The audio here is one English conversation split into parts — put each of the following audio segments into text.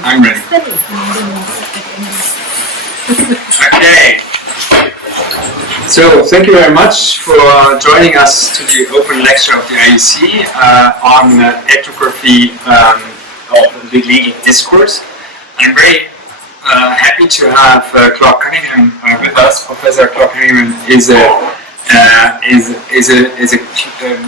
I'm ready. Okay. So thank you very much for joining us to the open lecture of the IUC on ethnography of the legal discourse. I'm very happy to have Clark Cunningham with us. Professor Clark Cunningham is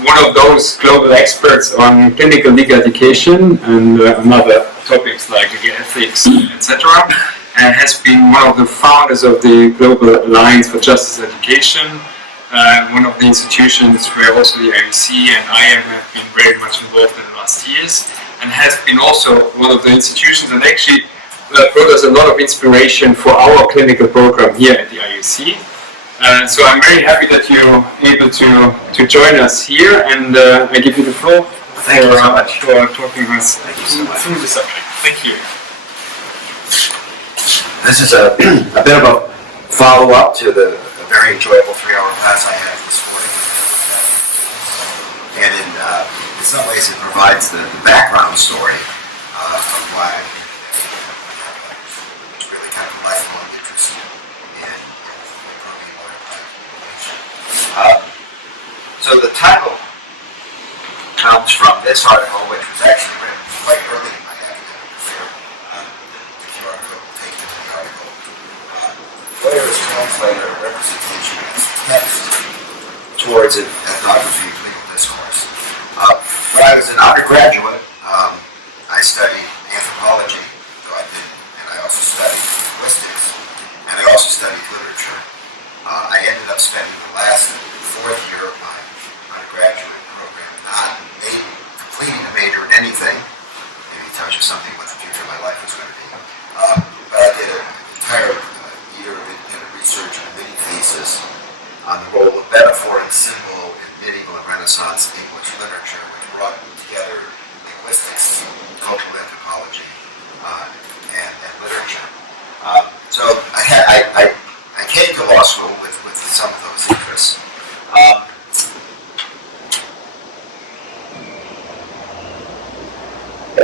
one of those global experts on clinical legal education and other topics like legal ethics, etc. And has been one of the founders of the Global Alliance for Justice Education, one of the institutions where also the IUC and I have been very much involved in the last years, and has been also one of the institutions that actually brought us a lot of inspiration for our clinical program here at the IUC. So I'm very happy that you're able to join us here, and I give you the floor. Thank you so much for talking us through the subject. Thank you. This is a bit of a follow-up to the very enjoyable 3-hour class I had this morning. And in some ways it provides the background story of why it's really kind of a lifelong interest in improving lawyer practice. So the title comes from this article, which was actually written quite early in my academic career. The QR code will take you to the article. Lawyer as translator representation as text towards an ethnography of legal discourse. When I was an undergraduate, I studied anthropology, and I also studied linguistics, and I also studied literature. I ended up spending the last 4th year of my undergraduate program not completing a major in anything. Maybe it tells you something what the future of my life was going to be. But I did an entire year of independent research and a mini thesis on the role of metaphor and symbol in medieval and Renaissance English literature, which brought together linguistics, cultural anthropology, and literature. So I came to law school with some of those interests.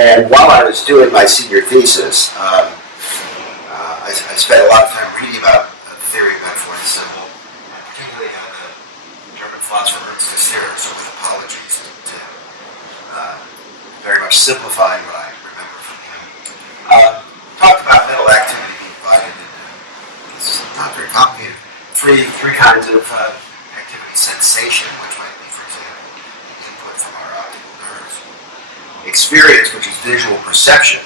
And while I was doing my senior thesis, I spent a lot of time reading about the theory of metaphor and symbol, and particularly the German philosopher Ernst Cassirer, so with apologies to very much simplifying what I remember from him. Talked about mental activity being divided into, this is not very complicated, three kinds of activity: sensation, which might be, for example, input from our optical nerves; experience, which is visual perception,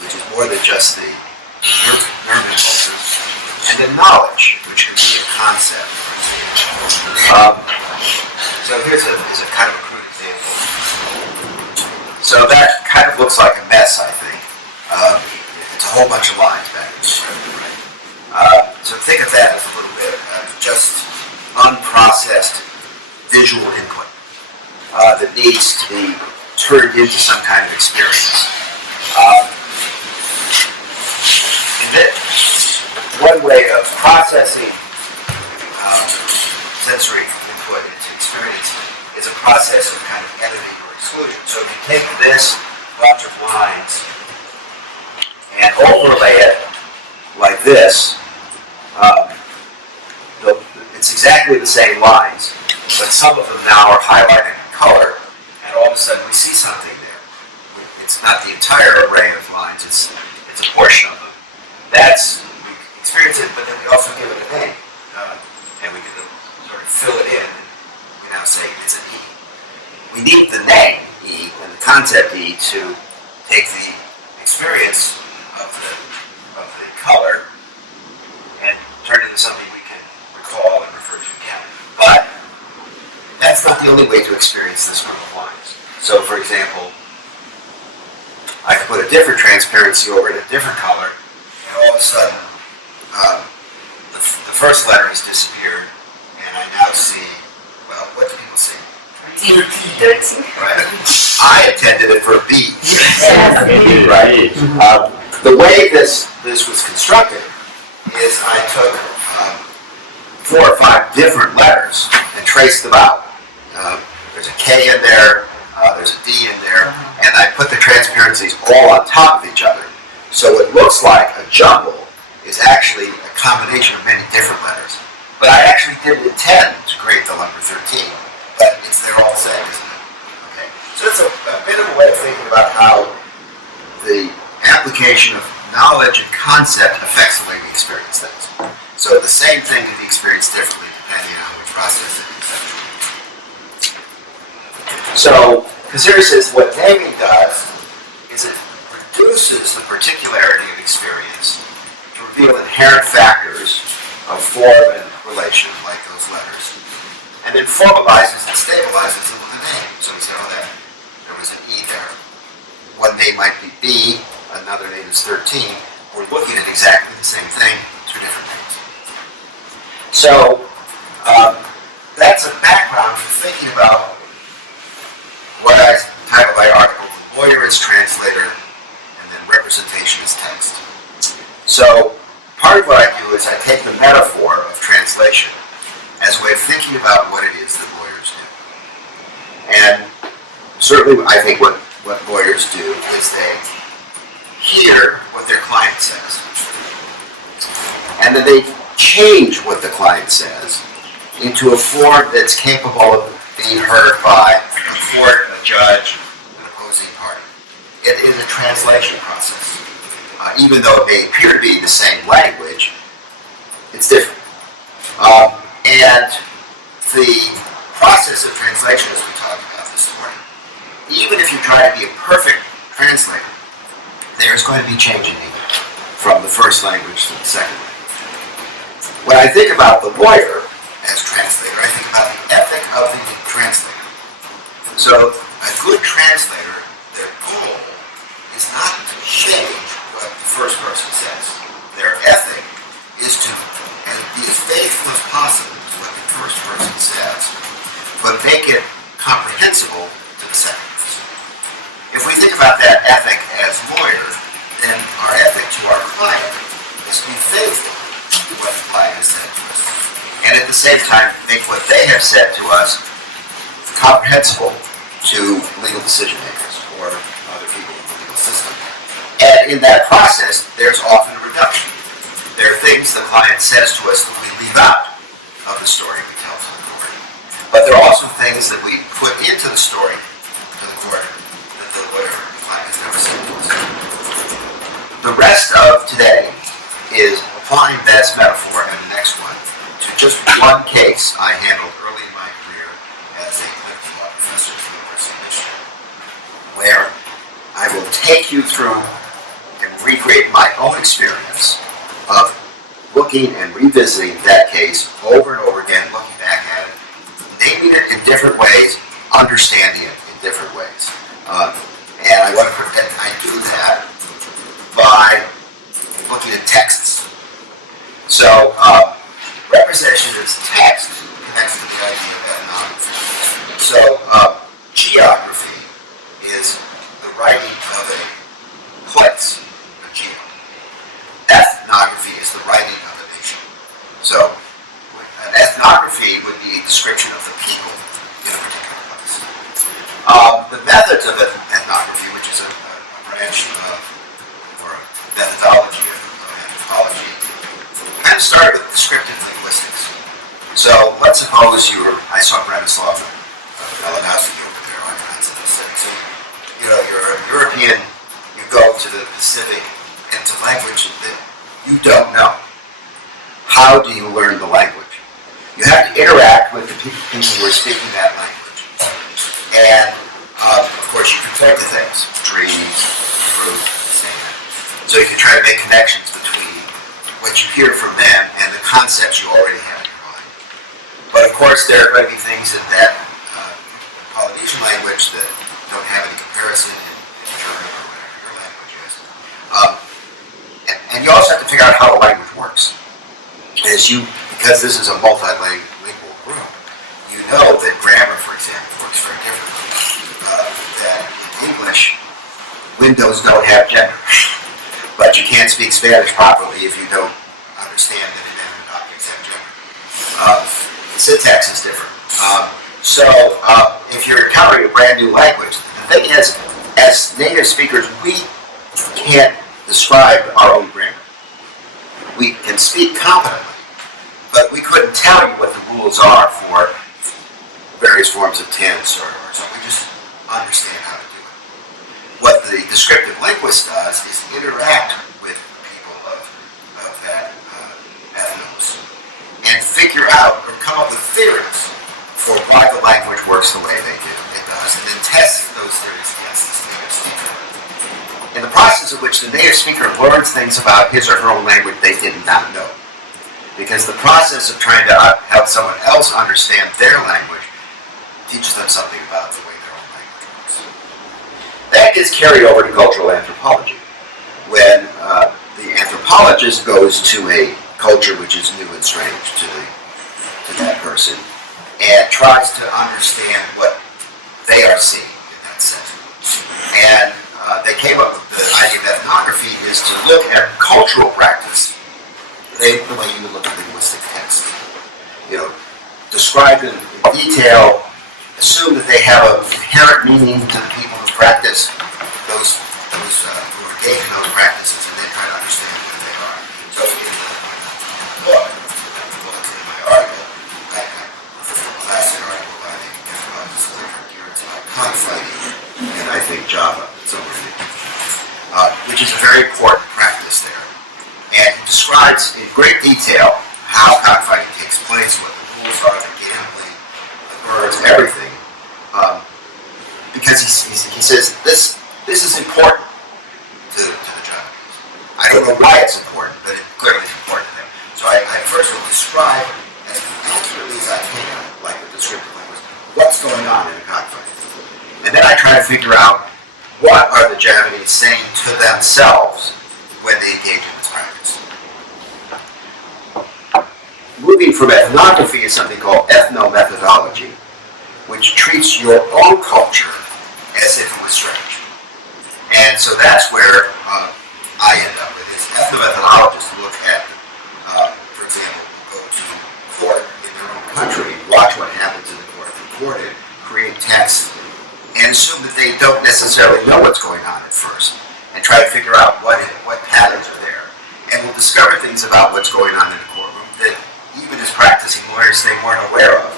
which is more than just the nerve impulses; and then knowledge, which could be a concept. So here's a kind of a crude example. So that kind of looks like a mess, I think. It's a whole bunch of lines back in the script, right? So think of that as a little bit of just unprocessed visual input that needs to be turned into some kind of experience. And then one way of processing sensory input into experience is a process of kind of editing or exclusion. So if you take this bunch of lines and overlay it like this, it's exactly the same lines, but some of them now are highlighted in color, and all of a sudden we see something there. It's not the entire array of lines, it's a portion of them. We experience it, but then we also give it a name, and we can sort of fill it in, and we now say it's an E. We need the name E and the concept E to take the experience of the color and turn it into something we can recall and refer to again. But that's not the only way to experience this group of lines. So, for example, I could put a different transparency over it, a different color, and all of a sudden, the first letter has disappeared, and I now see, well, what do people see? Dirty. Right. I intended it for a B. Yes. Right. The way this was constructed is I took 4 or 5 different letters and traced them out. There's a K in there, There's a D in there, and I put the transparencies all on top of each other. So it looks like a jumble is actually a combination of many different letters. But I actually didn't intend to create the number 13, but they're all the same, isn't it? Okay. So it's a bit of a way of thinking about how the application of knowledge and concept affects the way we experience things. So the same thing can be experienced differently depending on how we process it, etc. So Caceres, what naming does is it reduces the particularity of experience to reveal inherent factors of form and relation, like those letters, and then formalizes and stabilizes them with a name. So we say, oh, there was an E there. One name might be B, another name is 13. We're looking at exactly the same thing through different names. So that's a background for thinking about what I titled my article, The Lawyer as Translator, and then Representation as Text. So part of what I do is I take the metaphor of translation as a way of thinking about what it is that lawyers do. And certainly I think what lawyers do is they hear what their client says. And then they change what the client says into a form that's capable of being heard by a court, a judge, an opposing party. It is a translation process. Even though it may appear to be the same language, it's different. And the process of translation, as we talked about this morning, even if you try to be a perfect translator, there's going to be changing meaning from the first language to the second language. When I think about the lawyer as translator, I think about the ethic of the translator. So a good translator, their goal is not to change what the first person says. Their ethic is to be as faithful as possible to what the first person says, but make it comprehensible to the second person. If we think about that ethic as lawyers, then our ethic to our client is to be faithful to what the client has said to us, and at the same time make what they have said to us comprehensible to legal decision makers or other people in the legal system. And in that process, there's often a reduction. There are things the client says to us that we leave out of the story we tell to the court. But there are also things that we put into the story to the court that the lawyer or the client has never said to us. The rest of today is applying this metaphor and the next one to just one case I handled early in my career as a clinical law professor at the University of Michigan, where I will take you through and recreate my own experience of looking and revisiting that case over and over again, looking back at it, naming it in different ways, understanding it in different ways. And I want to pretend I do that by looking at texts. So representation as text connects to the idea of ethnography. So geography is the writing of a place, a geo. Ethnography is the writing of a nation. So an ethnography would be a description of the people in a particular place. The methods of ethnography, which is a branch of, or a methodology of anthropology, kind of started with descriptive linguistics. So let's suppose I saw Branislav Malinowski over there on continental studies. So, you're a European, you go to the Pacific, and it's a language that you don't know. How do you learn the language? You have to interact with the people who are speaking that language. And, of course, you compare the things, trees, fruit, sand. So you can try to make connections between what you hear from them and the concepts you already have in your mind. But, of course, there are going to be things in that Polynesian language that don't have any comparison in German or whatever your language is. And you also have to figure out how a language works. Because this is a multilingual group, you know that grammar, for example, works very differently. That in English, windows don't have gender. But you can't speak Spanish properly if you don't understand that inanimate objects have gender. The syntax is different. So if you're encountering a brand new language, the thing is, as native speakers, we can't describe our own grammar. We can speak competently, but we couldn't tell you what the rules are for various forms of tense or something. We just understand how to do it. What the descriptive linguist does is interact with people of that ethnos and figure out or come up with theories for why the language works the way it does, and then test those theories against this native speaker. In the process of which the native speaker learns things about his or her own language they did not know. Because the process of trying to help someone else understand their language teaches them something about the way their own language works. That gets carried over to cultural anthropology. When the anthropologist goes to a culture which is new and strange to that person and tries to understand what they are seeing in that setting. And they came up with the idea of ethnography is to look at cultural practice the way you would look at linguistic text. Describe in detail, assume that they have an inherent meaning to the people who practice those who engage in those practices, and then try to understand who they are. So in the book, in my article, I refer to a classic article by the anthropologist about cockfighting, and I think Java, somewhere in there, which is a very important practice there. And he describes in great detail how cockfighting takes place, what the rules are, the gambling, the birds, everything. Because he says this is important to the Japanese. I don't know why it's important, but it clearly is important to them. So I first will describe as accurately as I can, like the descriptive language, what's going on in a cockfight. And then I try to figure out what are the Japanese saying to themselves when they engage in this practice. Moving from ethnography is something called ethnomethodology, which treats your own culture as if it was strange. And so that's where I end up with this. Ethnomethodologists look at, for example, go to court in their own country, watch what happens in the court, record it, create text, and assume that they don't necessarily know what's going on at first, and try to figure out what patterns are there. And we'll discover things about what's going on in the courtroom that even as practicing lawyers they weren't aware of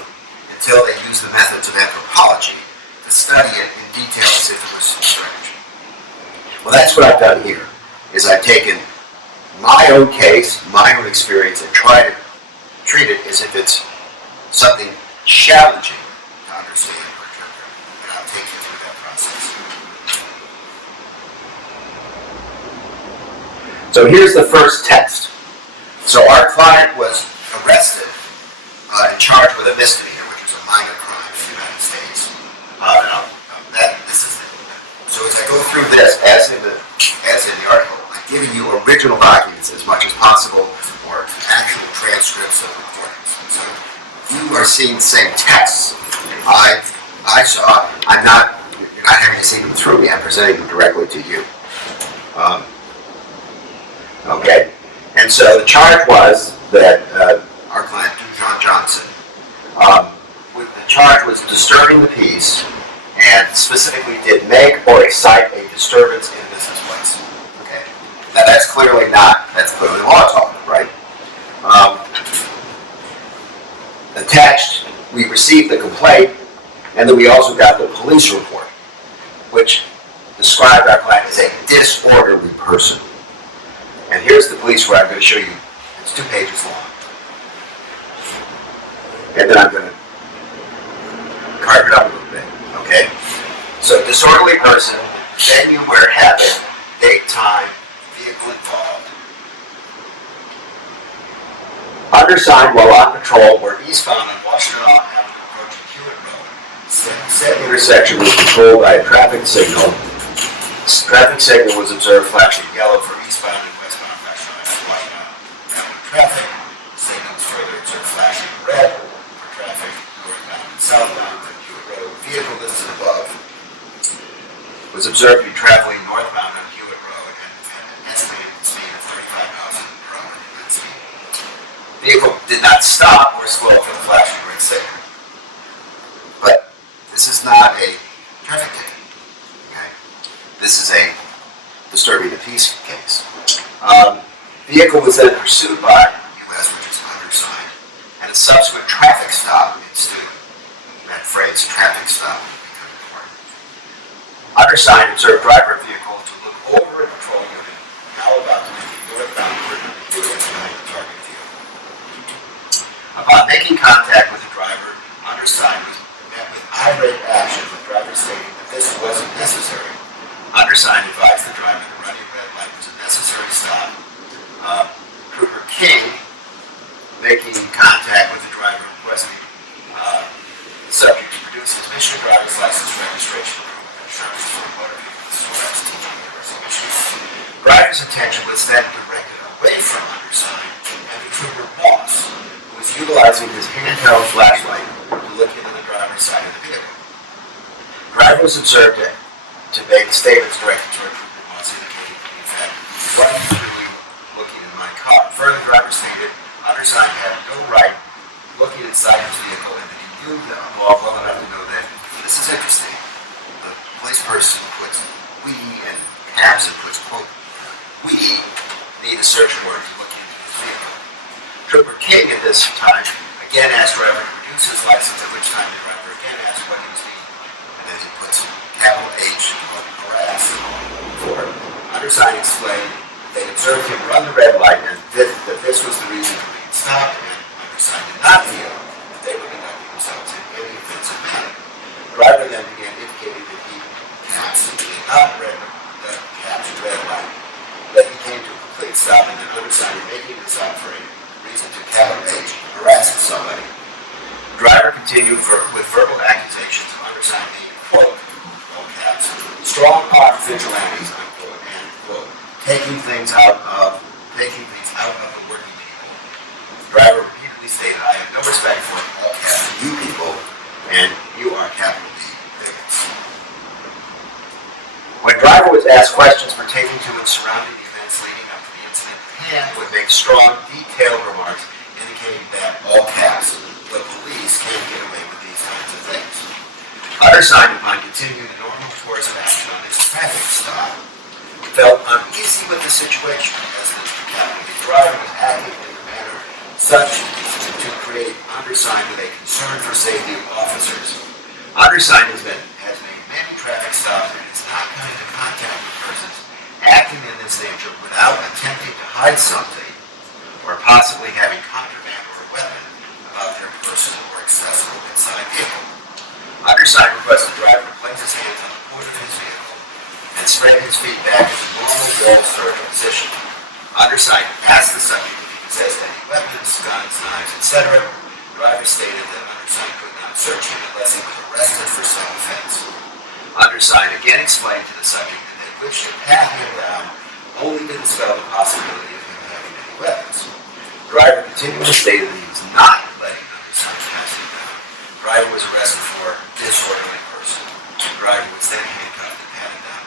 until they used the methods of anthropology to study it in detail as if it was strange. Well, that's what I've done here, is I've taken my own case, my own experience, and tried to treat it as if it's something challenging to understand or interpret. And I'll take you through that process. So here's the first text. So our client was arrested and charged with a misdemeanor, which was a minor crime in the United States. So as I go through this, as in the article, I'm giving you original documents as much as possible, or actual transcripts of recordings. So you are seeing the same texts I saw. You're not having to see them through me. I'm presenting them directly to you. Okay. And so the charge was that our client, John Johnson, the charge was disturbing the peace, and specifically did make or excite a disturbance in a business place. Okay. Now that's clearly law talk, right? Attached, we received the complaint, and then we also got the police report, which described our client as a disorderly person. And here's the police report I'm going to show you. It's 2 pages long. And then I'm going to carve it up a little bit, okay? So disorderly person, venue where habit, date, time, vehicle involved. Undersigned while on patrol were eastbound on Washington Avenue approaching Hewitt Road. Said intersection was controlled by a traffic signal. Traffic signal was observed flashing yellow for eastbound and westbound Washington Avenue traffic. Signals further observed flashing red for traffic northbound and southbound on Hewitt Road. Vehicle listed above was observed to be traveling northbound on Hewitt Road and an estimated speed of 35 miles per hour in that speed. Vehicle did not stop or slow for the flashing red signal. But this is disturbing the peace case. Vehicle was then pursued by U.S., which is undersigned, and a subsequent traffic stop ensued. That phrase, traffic stop, became important. Undersigned observed driver of vehicle to look over a patrol unit, now about to make a northbound movement behind the target vehicle. Upon making contact with the driver, undersigned was met with irate action, with the driver stating that this wasn't necessary. Undersigned advised the driver that running red light was a necessary stop. Trooper King, making contact with the driver, requesting the subject to produce his Michigan driver's license, registration, proof of insurance for a motor vehicle. This is what I was teaching at the University of Michigan. Driver's attention was then directed away from undersigned and to Trooper Moss, who was utilizing his handheld flashlight to look into the driver's side of the vehicle. Driver was observed to make statements directed toward Trooper Moss, indicating, in fact, what he was really looking in my car. Further, driver stated, undersigned had no right looking inside his vehicle and that he knew the law well enough to know that, this is interesting, the police person puts we and has and puts quote, we need a search warrant to look into his vehicle. Trooper King at this time again asked driver to produce his license, at which time the driver again asked what he was doing. And then he puts capital H, harass, for undersigned explained they observed him run the red light and that this was the reason for being stopped, and undersigned did not feel that they were conducting themselves in any offensive manner. The driver then began indicating that he constantly not read the captured red light, that he came to a complete stop and then undersigned making this out for a reason to capital H, harassing somebody. The driver continued with verbal accusations of undersigned being, quote, all caps, strong arm vigilantes, unquote, and quote, taking things out of the working people. The driver repeatedly stated, I have no respect for all caps you people, and you are capital D bigots. When driver was asked questions pertaining to and surrounding the events leading up to the incident, and would make strong, detailed remarks indicating that all caps, the police can't get away with these kinds of things. Undersigned, upon continuing the normal course of action on this traffic stop, felt uneasy with the situation as the driver was acting in a manner such to create undersigned with a concern for safety of officers. Undersigned has made many traffic stops and is not coming into contact with persons acting in this nature without attempting to hide something or possibly having contraband or a weapon about their person or accessible inside vehicle. Undersigned requests the driver to place his hands on the hood of his vehicle and spread his feet back in the normal roll start position. Undersigned asked the subject if he possessed any weapons, guns, knives, etc. The driver stated that undersigned could not search him unless he was arrested for self-defense. Undersigned again explained to the subject that they wished to pat him down only to dispel the possibility of him having any weapons. The driver continually stated that he was not letting undersigned pass him down. The driver was arrested for disorderly person. The driver was then handcuffed and patted down.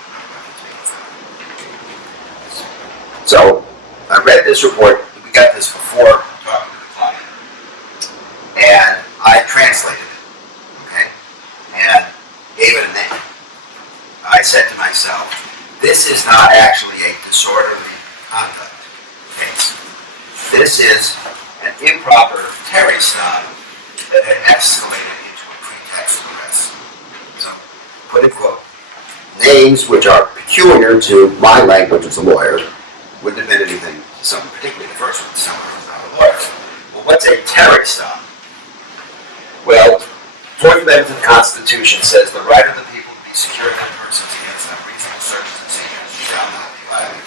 So, I read this report, we got this before talking to the client, and I translated it, okay, and gave it a name. I said to myself, this is not actually a disorderly conduct case. This is an improper Terry stop that had escalated into a pretext arrest. So, put in quote, names which are peculiar to my language as a lawyer, wouldn't have been anything, something, particularly the first one, someone who's not a lawyer. Well, what's a Terry stop? Well, Fourth Amendment to the Constitution says the right of the people to be secure in their persons against unreasonable searches and seizures shall not be violated.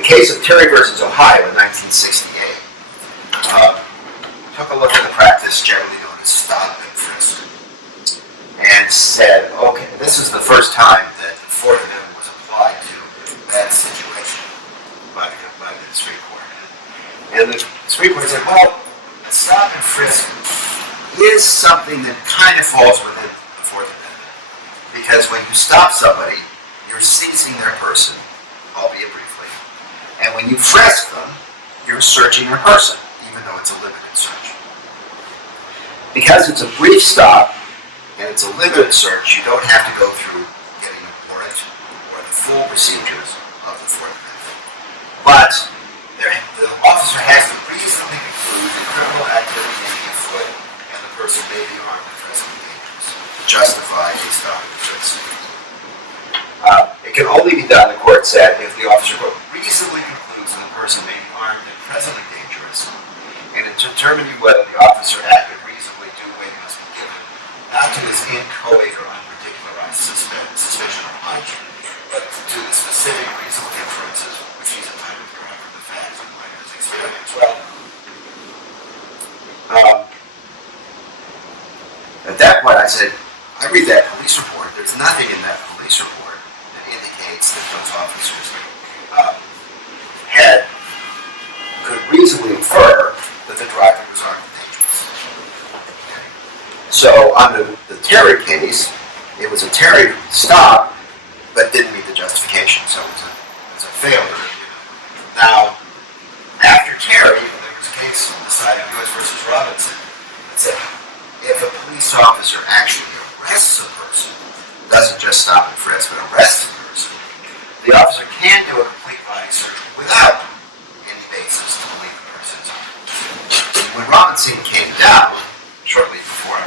The case of Terry versus Ohio in 1968 took a look at the practice generally known as stop and frisk, and said, okay, this is the first time that the Fourth Amendment was applied to that situation by the Supreme Court. And the Supreme Court said, well, a stop and frisk is something that kind of falls within the Fourth Amendment. Because when you stop somebody, you're seizing their person, albeit briefly. And when you frisk them, you're searching their person, even though it's a limited search. Because it's a brief stop, and it's a limited search, you don't have to go through getting a warrant or the full procedures of the Fourth Amendment. But the officer has to reasonably conclude that criminal activity may be afoot and the person may be armed and presently dangerous to justify a stop and frisk. It can only be done, the court said, if the officer quote, reasonably concludes that the person may be armed and presently dangerous, and in determining whether the officer acted reasonably, due weight must be given not to his inchoate or unparticularized suspicion or hunch, but to the specific reasonable inferences which he's entitled to derive from the facts in light of his experience. Well, at that point I said, I read that police report. There's nothing in that police report that indicates that those officers could reasonably infer that the driver was armed and dangerous. Okay. So on the Terry case, it was a Terry stop, but didn't meet the justification, so it was a failure. Now, after Terry, there was a case decided U.S. versus Robinson that said if a police officer actually arrests a person, doesn't just stop and frisk, but arrests a person, the officer can do a complete body search without any basis to believe the person is armed. When Robinson came down, shortly before I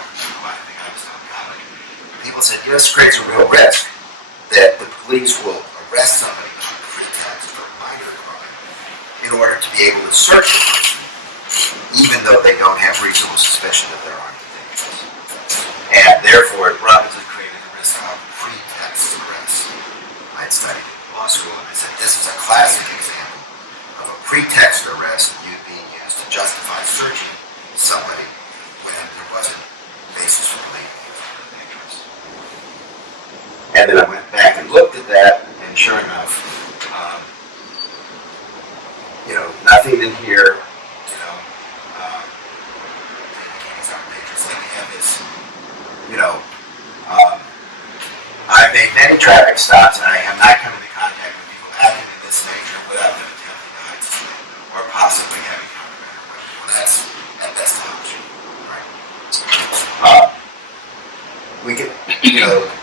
think I was done in college, people said, this creates a real risk that the police will arrest somebody on pretext for a minor crime in order to be able to search the person, even though they don't have reasonable suspicion that they're armed and dangerous. And therefore, Robinson created the risk of pretext arrest. I had studied in law school, and I said, this is a classic example of a pretext arrest being used to justify searching somebody when there wasn't basis for believing he was armed and dangerous. And then I went back and looked at that, and sure enough, nothing in here, like we have this, I've made many traffic stops, and I have not come into contact with people acting in this nature without them attempting to hide something, or possibly having countermeasure weapons. Well, that's at best an option, right? We can,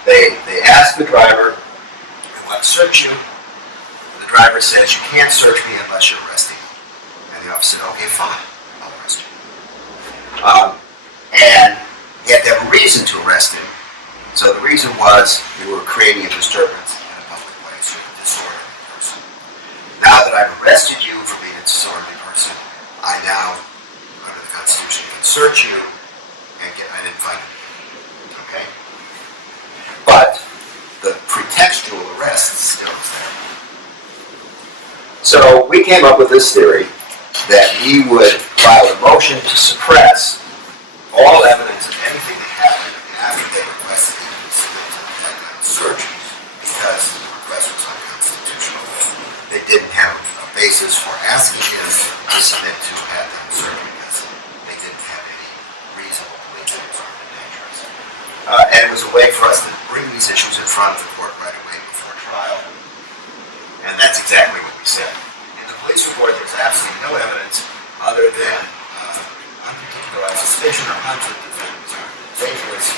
they ask the driver, I want to search you. The driver says, you can't search me unless you're arresting me. And the officer said, okay, fine, I'll arrest you. And he had to have a reason to arrest him. So the reason was you were creating a disturbance in a public place. You're a disorderly person. Now that I've arrested you for being a disorderly person, I now, under the Constitution, can search you and didn't find it. Okay? But the pretextual arrest still is there. So we came up with this theory that he would file a motion to suppress all evidence of anything that happened after they requested him to submit to the background search because the request was unconstitutional. They didn't have a basis for asking him to submit to have them searched because they didn't have any reasonable belief that he was armed and dangerous. And it was a way for us to bring these issues in front of the court right away before trial. And that's exactly what we said. In the police report, there's absolutely no evidence other than unparticularized suspicion or hunch that the defendants are dangerous.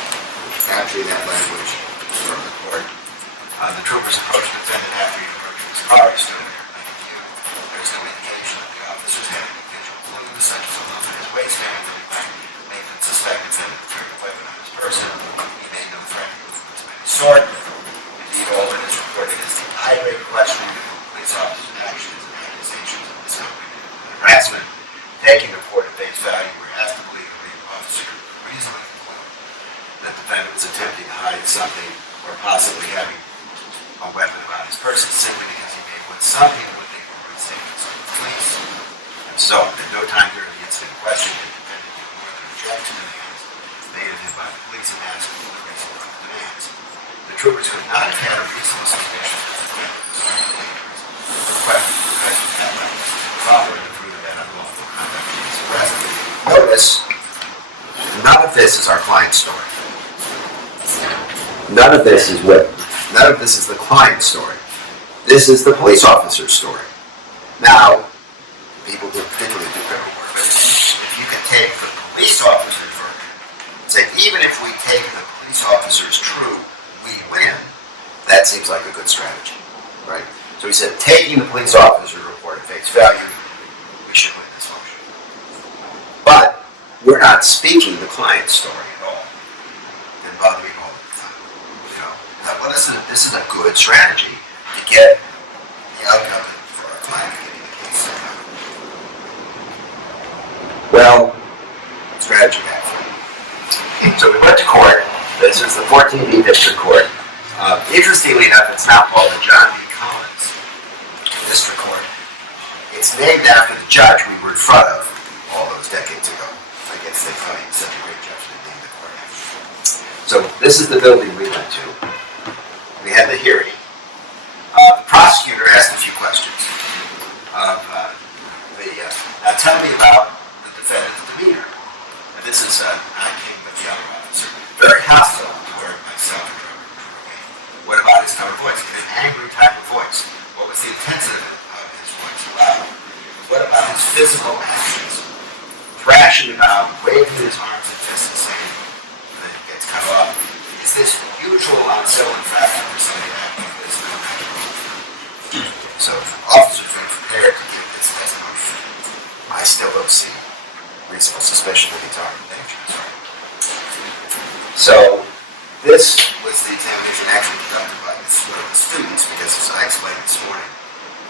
Actually, that language from the court. The troopers approached the defendant after he emerged from his car. He stood there in plain view. There's no indication that the officers had any visual clues, such as a lump in his waistband that might make them suspect the defendant carried a weapon on his person. He made no threatening movements of any sort. Indeed, all that is reported is the high-grade questioning of the police officers' actions and accusations of misconduct and harassment. Taking the report at face value, we're asked to believe that the officer could reasonably conclude that the defendant was attempting to hide something or possibly having a weapon around his person simply because he made what some people would think were rude statements to the police. And so, at no time during the incident in question did the defendant do more than object to demands made of him by the police and ask for the reason for the demands. The troopers could not have had a reasonable suspicion that the defendant was armed and dangerous. The question of that weapon was improper and the proof that unlawful conduct was arrested. Notice, none of this is our client's story. None of this is the client's story. This is the police officer's story. Now, people who particularly do criminal work, but if you can take the police officer's version and say, even if we take the police officer's true, we win, that seems like a good strategy. right? So he said, taking the police officer's report at face value, we should win this motion. But we're not speaking the client's story at all. And bothering all the time. You know, well, this is a good strategy to get the outcome for our client getting the case set up. Well, strategy actually. So we went to court. This is the 14B District Court. Interestingly enough, it's now called the John B. Collins District Court. It's named after the judge we were in front of all those decades ago. I guess they thought he was such a great judge they named the court after him. So this is the building we went to. We had the hearing. The prosecutor asked a few questions. Now tell me about the defendant's demeanor. And this is not King, but the other officer. Very hostile toward myself and Trooper King. What about his tone of voice? An angry type of voice. What was the intensity of his voice? What about his physical actions? Thrashing about, waving his arms and fists and saying, and then it gets cut off. Is this usual unsettling factor for somebody acting like this? So officers are prepared to give this testimony. I still don't see reasonable suspicion that he's armed and dangerous. So this was the examination actually conducted by one of the students, because as I explained this morning,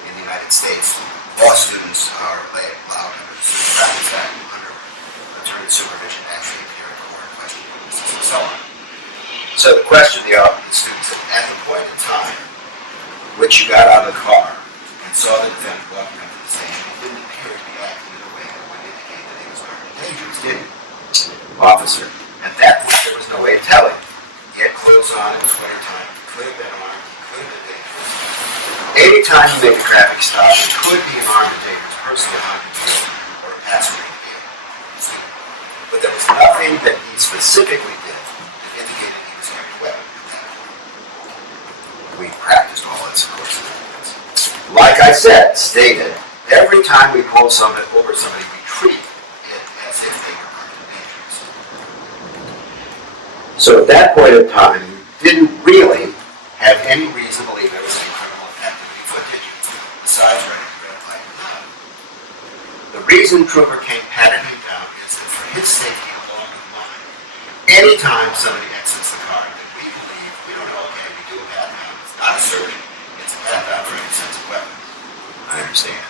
in the United States, law students are allowed under the Civil Practice Act, under attorney supervision, actually appear in court, question witnesses, and so on. So the question the students said, at the point in time which you got out of the car and saw the defendant walking up to the station, he didn't appear to be acting in a way that would indicate that he was armed and dangerous, did he? Officer. At that point, there was no way of telling. He had clothes on, it was winter time, he could have been armed, he could have been dangerous. Anytime you make a traffic stop, it could be an armed and dangerous person behind the wheel or a passenger in the vehicle. But there was nothing that he specifically did that indicated he was carrying a weapon at that point. We practiced all this, of course. Like I said, stated, every time we pull somebody over somebody, we treat it as if they were armed and dangerous. So at that point in time, you didn't really have any reason to believe there was any criminal activity footage, besides running the red light or not. The reason Trooper King patted him down is that for his safety along with mine, anytime somebody exits the car that we believe, we don't know, okay, we do a pat down, it's not a search, it's a pat down for any sense of weapons. I understand.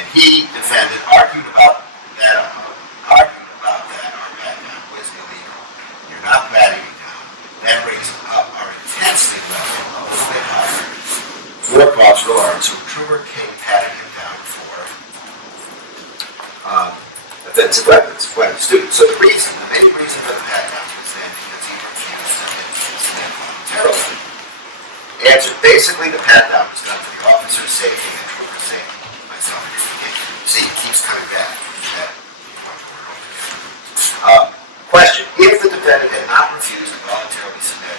And he defended, argued about that our pat down was illegal. You're not patting me down. That brings up our intensity level a little bit higher. More cause for alarm. So Trooper King patted him down for offensive weapons, weapons students. So the main reason for the pat down was then because he refused to admit to incident voluntarily. Answer: basically, the pat down was done for the officer's safety and Trooper's safety. Myself and Trooper King. See, it keeps coming back. Question: if the defendant had not refused to voluntarily submit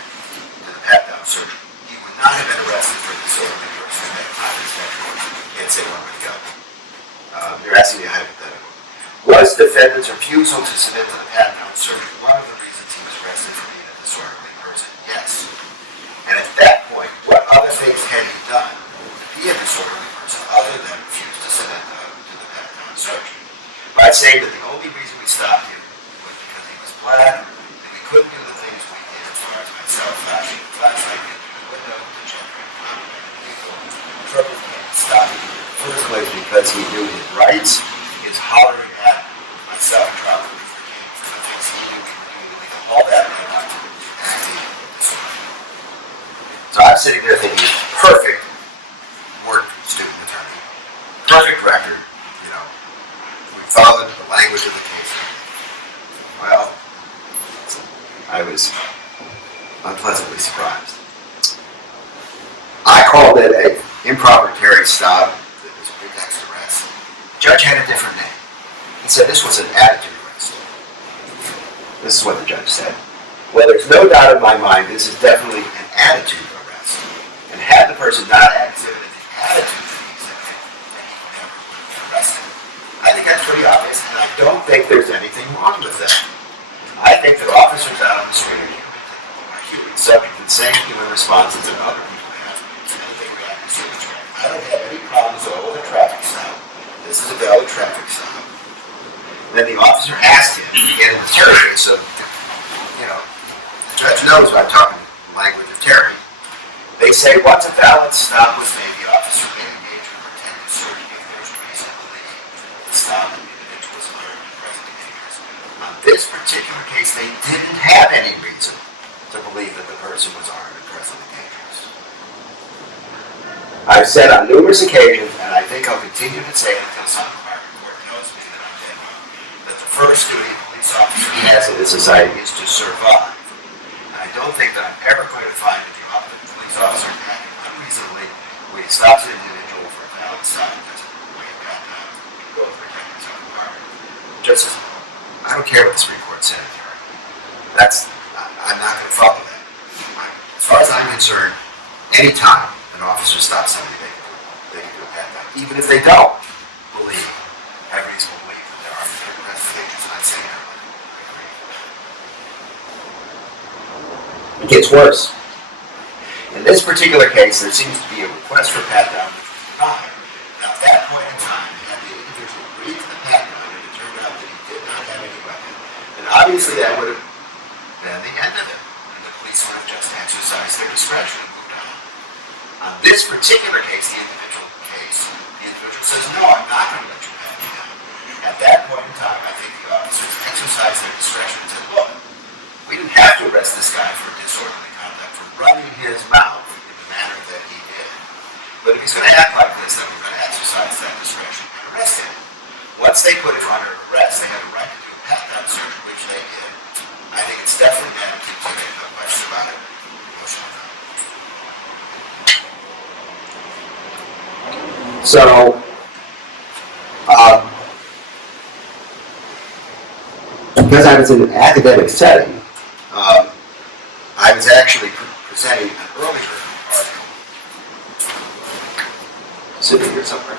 to the pat down search, he would not have been arrested for disorderly pursuit of confidential. Can't say one way to go. You're asking me a hypothetical. Was defendant's refusal to submit to the pat down search one of the reasons he was arrested for being a disorderly person? Yes. And at that point, what other things had he done to be a disorderly person other than refuse to submit to the pat down search? By saying that the only reason we stopped him was because he was black, and we couldn't do the things we did as far as myself flashing the flashlight into the window to check for trouble stopped him in the first place because he knew his rights. He was hollering at myself and trouble for things he knew we were doing illegal. All that led up to acting disorderly. So I'm sitting there thinking, perfect work, student attorney. Perfect record, you know. We followed the language of the case. Well, I was unpleasantly surprised. I called it an improper carry stop that was pretext arrest. The judge had a different name. He said this was an attitude arrest. This is what the judge said. Well, there's no doubt in my mind this is definitely an attitude arrest. And had the person not exhibited the attitude that he exhibited, then he never would have been arrested. I think that's pretty obvious, and I don't think there's anything wrong with that. I think that officers out on the street are human, subject to the same human responses that other people have, and they react to this is a valid traffic stop. Then the officer asked him to get in the Terry, so, the judge knows I'm talking the language of Terry. They say, what's a valid stop with me? The officer may engage in pretended search if there's reason to believe the stop the individual is alert and present dangerous. On this particular case, they didn't have any reason to believe that the person was armed and presently dangerous. I've said on numerous occasions, and I think I'll continue to say it until some part of the court knows me that I'm dead wrong, that the first duty a police officer has in this society is to survive. And I don't think that I'm ever going to find a job that a police officer acting unreasonably when he stops an individual for a valid stop because of the way it got down to go protect his own property. Just as, I don't care what the Supreme Court said, I'm not going to follow that. As far as I'm concerned, anytime an officer stops somebody, they can do a pat down. Even if they don't believe, have reasonable belief that there are investigations, I'm not saying everyone. It gets worse. In this particular case, there seems to be a request for pat down which was denied. Now, at that point in time, had the individual agreed to the pat down and it turned out that he did not have any weapon, then obviously that would have been the end of it. And the police would have just exercised their discretion and moved on. On this particular case, the individual says, no, I'm not going to let you pat me down. At that point in time, I think the officers exercised their discretion and said, look, we didn't have to arrest this guy for disorderly conduct, for running his mouth in the manner that he did. But if he's going to act like this, then we're going to exercise that discretion and arrest him. Once they put him under arrest, they have a right to do a pat-down search, which they did. I think it's definitely been continued, no question about it. So, because I was in an academic setting, I was actually presenting an earlier article, sitting here somewhere,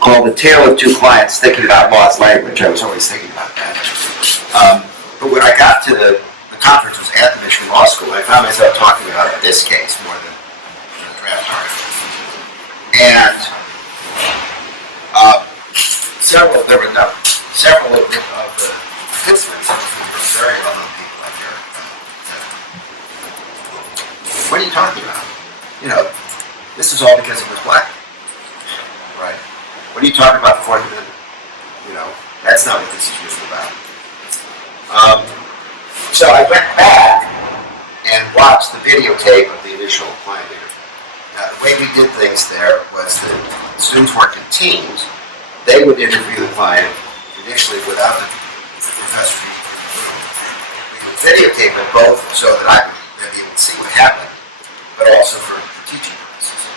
called The Tale of Two Clients Thinking About Law's Language. I was always thinking about that. But when I got to the conference was at the Michigan Law School, I found myself talking about this case more than the draft article. And several of the participants were very well-known people like Eric. What are you talking about? This is all because it was black. Right? What are you talking about the Fourth Amendment? That's not what this is really about. So I went back and watched the videotape of the initial client interview. Now, the way we did things there was that students worked in teams. They would interview the client initially without the professor being in the room. We would videotape it both so that I would be able to see what happened, but also for teaching purposes.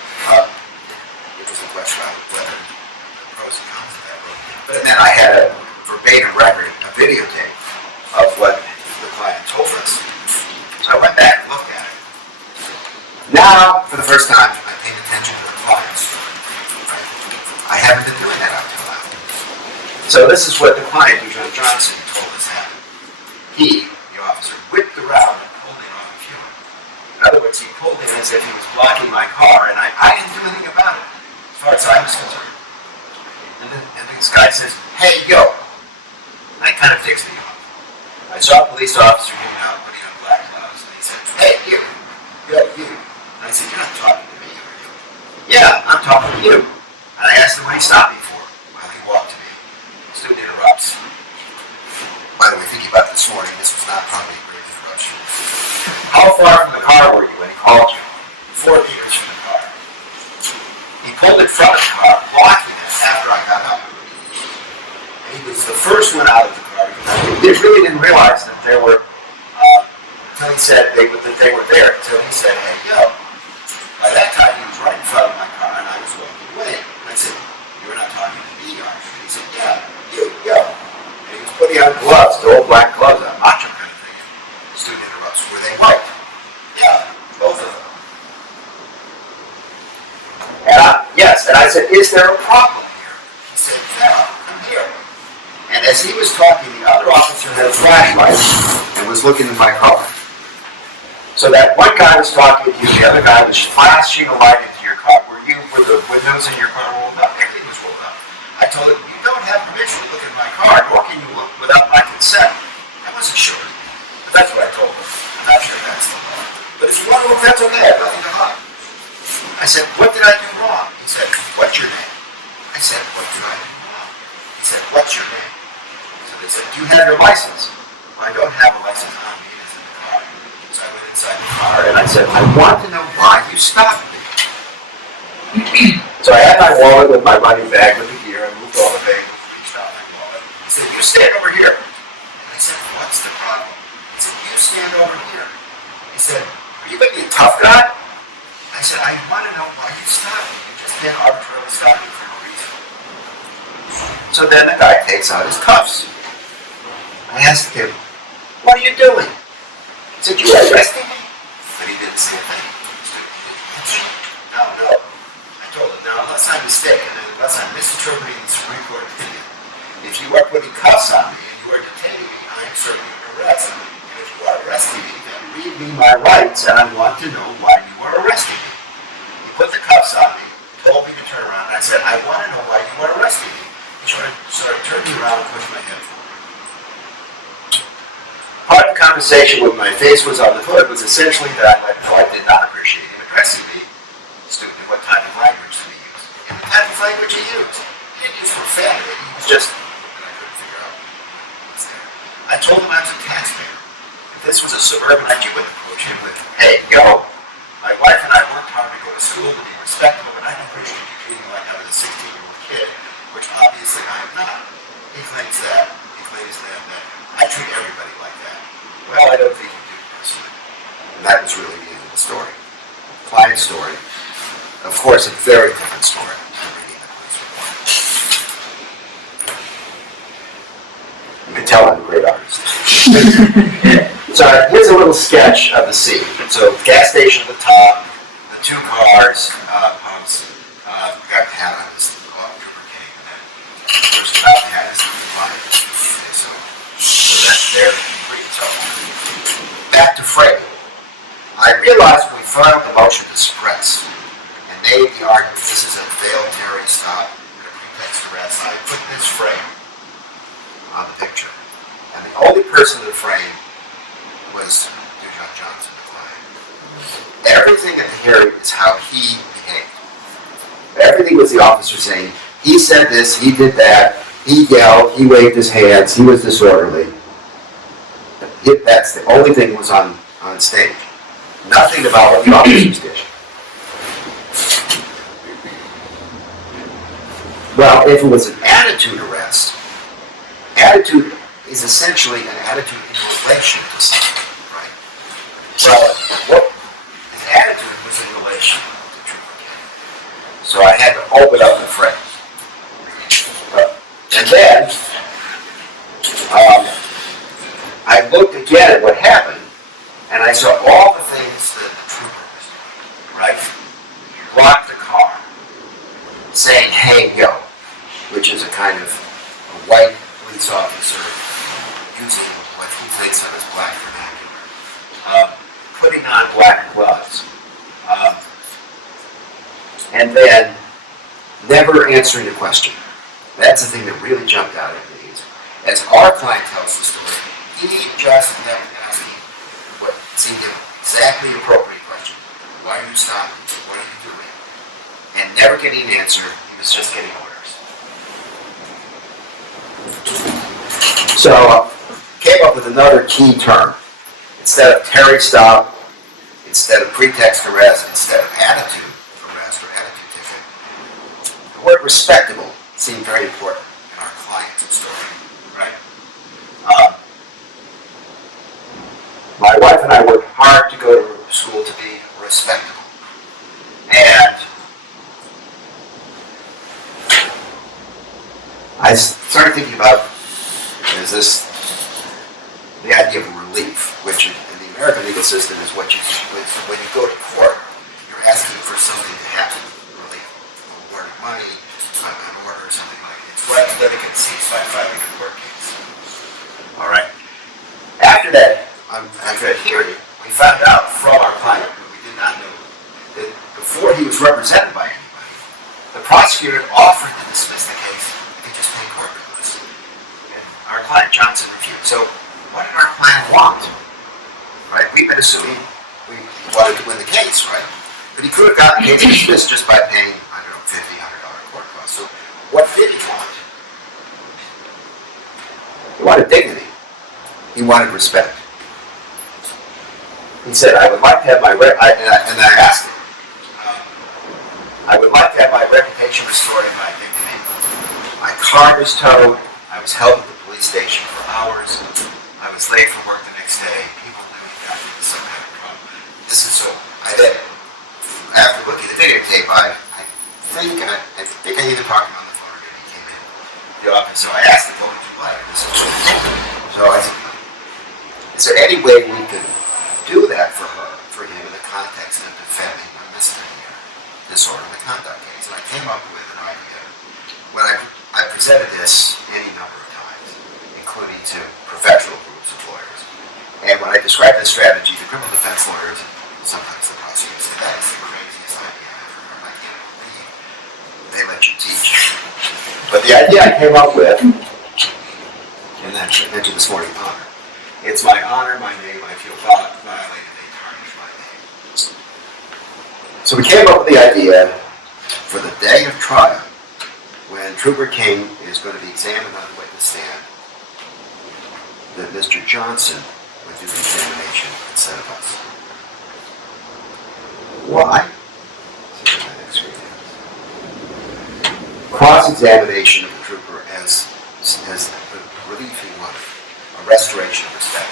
It was a question of whether the pros and cons of that were. But then I had a verbatim record, a videotape of what the client told us. So I went back and looked at it. Now, for the first time, I paid attention to the client's story. I haven't been doing that up till now. So this is what the client, John Johnson, told us happened. He, the officer, whipped around and pulled in on the fuel. In other words, he pulled in as if he was blocking my car, and I didn't do anything about it, as far as I was concerned. And this guy says, hey, yo. And that kind of ticks me off. I saw a police officer getting out, putting on black gloves, and he said, hey, you. Yo, you. And I said, you're not talking to me, are you? Yeah, I'm talking to you. And I asked him what he stopped me for. Well, he walked to me. The student interrupts. By the way, thinking about this morning, this was not probably a great interruption. How far from the car were you when he called you? 4 meters from the car. He pulled in front of the car, blocking it after I got up. And he was the first one out of the car because he really didn't realize that there were, until he said that they were there, until he said, hey, yo. By that time, he was right in front of my car, and I was walking away. And I said, you're not talking to me, are you? And he said, yeah, you, yo. And he was putting on gloves, the old black gloves, a macho kind of thing. The student interrupts, were they white? Yeah, both of them. And yes, and I said, is there a problem here? He said, yeah, come here. And as he was talking, the other officer had a flashlight and was looking in my car. So that one guy was talking to you, the other guy was flashing a light into your car. Were windows in your car rolled up? Everything was rolled up. I told him, you don't have permission to look at my car, nor can you look without my consent. I wasn't sure. But that's what I told him. I'm not sure that's the law. But if you want to look, that's okay. I have nothing to hide. I said, what did I do wrong? He said, what's your name? I said, what did I do wrong? He said, what's your name? So they said, do you have your license? Well, I don't have a license on me. It's in the car. So I went inside the car and I said, I want to know why you stopped me. So I had my wallet with my running bag with the gear. I moved all the bag, reached out my wallet. He said, you stand over here. And I said, what's the problem? He said, you stand over here. He said, are you going to be a tough guy? I said, I want to know why you stopped me. You just can't arbitrarily stop me for no reason. So then the guy takes out his cuffs. I asked him, what are you doing? He said, you arresting me? But he didn't say a thing. No. I told him, now unless I'm mistaken, and unless I'm misinterpreting the Supreme Court opinion, if you are putting cuffs on me and you are detaining me, I am serving an arrest. And if you are arresting me, then read me my rights, and I want to know why you are arresting me. He put the cuffs on me, told me to turn around, and I said, I want to know why you are arresting me. He started turning me around and pushed my head forward. Part of the conversation when my face was on the hood was essentially that I did not appreciate him addressing me. Stupid, what type of language did he use? And the type of language he used. He didn't use profanity, he was just, and I couldn't figure out what's there. I told him I was a taxpayer. If this was a suburbanite, you wouldn't approach him with, hey, yo, my wife and I worked hard to go to school to be respectable, but I don't appreciate you treating me like I was a 16-year-old kid, which obviously I am not. He claims that I treat everybody like that. Well, I don't think you do personally. And that was really the end of the story. Client's story. Of course, a very different story than reading the police report. You can tell I'm a great artist. So here's a little sketch of the scene. So gas station at the top, the two cars, pumps, got the hat on this trooper king, and then the person without the hat is the client. So that's there. So back to Fred. I realized when we filed the motion to suppress and made the argument this is a failed Terry stop and a pretext arrest, I put this frame on the picture. And the only person in the frame was John Johnson, the client. Everything at the hearing is how he behaved. Everything was the officer saying, he said this, he did that, he yelled, he waved his hands, he was disorderly. That's the only thing that was on stage. Nothing about what the officers did. Well, if it was an attitude arrest, attitude is essentially an attitude in relation to something, right? Well, his attitude was in relation to Trooper King. So I had to open up the frame. And then, I looked again at what happened, and I saw all the things that the trooper was doing, right? Blocked the car, saying, hey, yo, which is a kind of a white police officer using what he thinks of as black vernacular, putting on black gloves, and then never answering a question. That's the thing that really jumped out at me. As our client tells the story, he just kept asking what seemed to exactly appropriate question. Why are you stopping? What are you doing? And never getting an answer, he was just getting orders. So, came up with another key term. Instead of Terry stop, instead of pretext arrest, instead of attitude arrest or attitude ticket, the word respectable seemed very important in our client's story, right? My wife and I worked hard to go to school to be respectable. And I started thinking about, is this the idea of relief, which in the American legal system is what you, when you go to court, you're asking for something to happen, relief, award of money, an order or something like that. It's what litigants seek by filing a court case. All right? After that, after that hearing, we found out from our client, who we did not know, that before he was represented by anybody, prosecutor offered to dismiss the case if he just paid court bills. And our client, Johnson, refused. So what did our client want? Right? We've been assuming we wanted to win the case, right? But he could have gotten the case dismissed just by paying, I don't know, $50, $100 court costs. So what did he want? He wanted dignity. He wanted respect. He said, I would like to have my, and I asked him, I would like to have my reputation restored in my dignity. My car was towed. I was held at the police station for hours. I was late for work the next day. People knew he got into some kind of problem. This is so, after looking at the videotape, I think I either talked to him on the phone or he came in the office. So I asked him, what would you like? This is what he told me. So I said, is there any way we could do that for him in the context of defending a misdemeanor disorderly conduct case? And I came up with an idea. When I presented this any number of times, including to professional groups of lawyers. And when I described this strategy to criminal defense lawyers, sometimes the prosecutors say, that is the craziest idea I've ever heard. I can't believe they let you teach. But the idea I came up with, and then I mentioned this morning, honor. It's my honor, my name, I feel violated, they tarnish my name. So we came up with the idea for the day of trial, when Trooper King is going to be examined on the witness stand, that Mr. Johnson would do the examination instead of us. Why? Cross-examination of the trooper as the relief he wanted, a restoration of respect.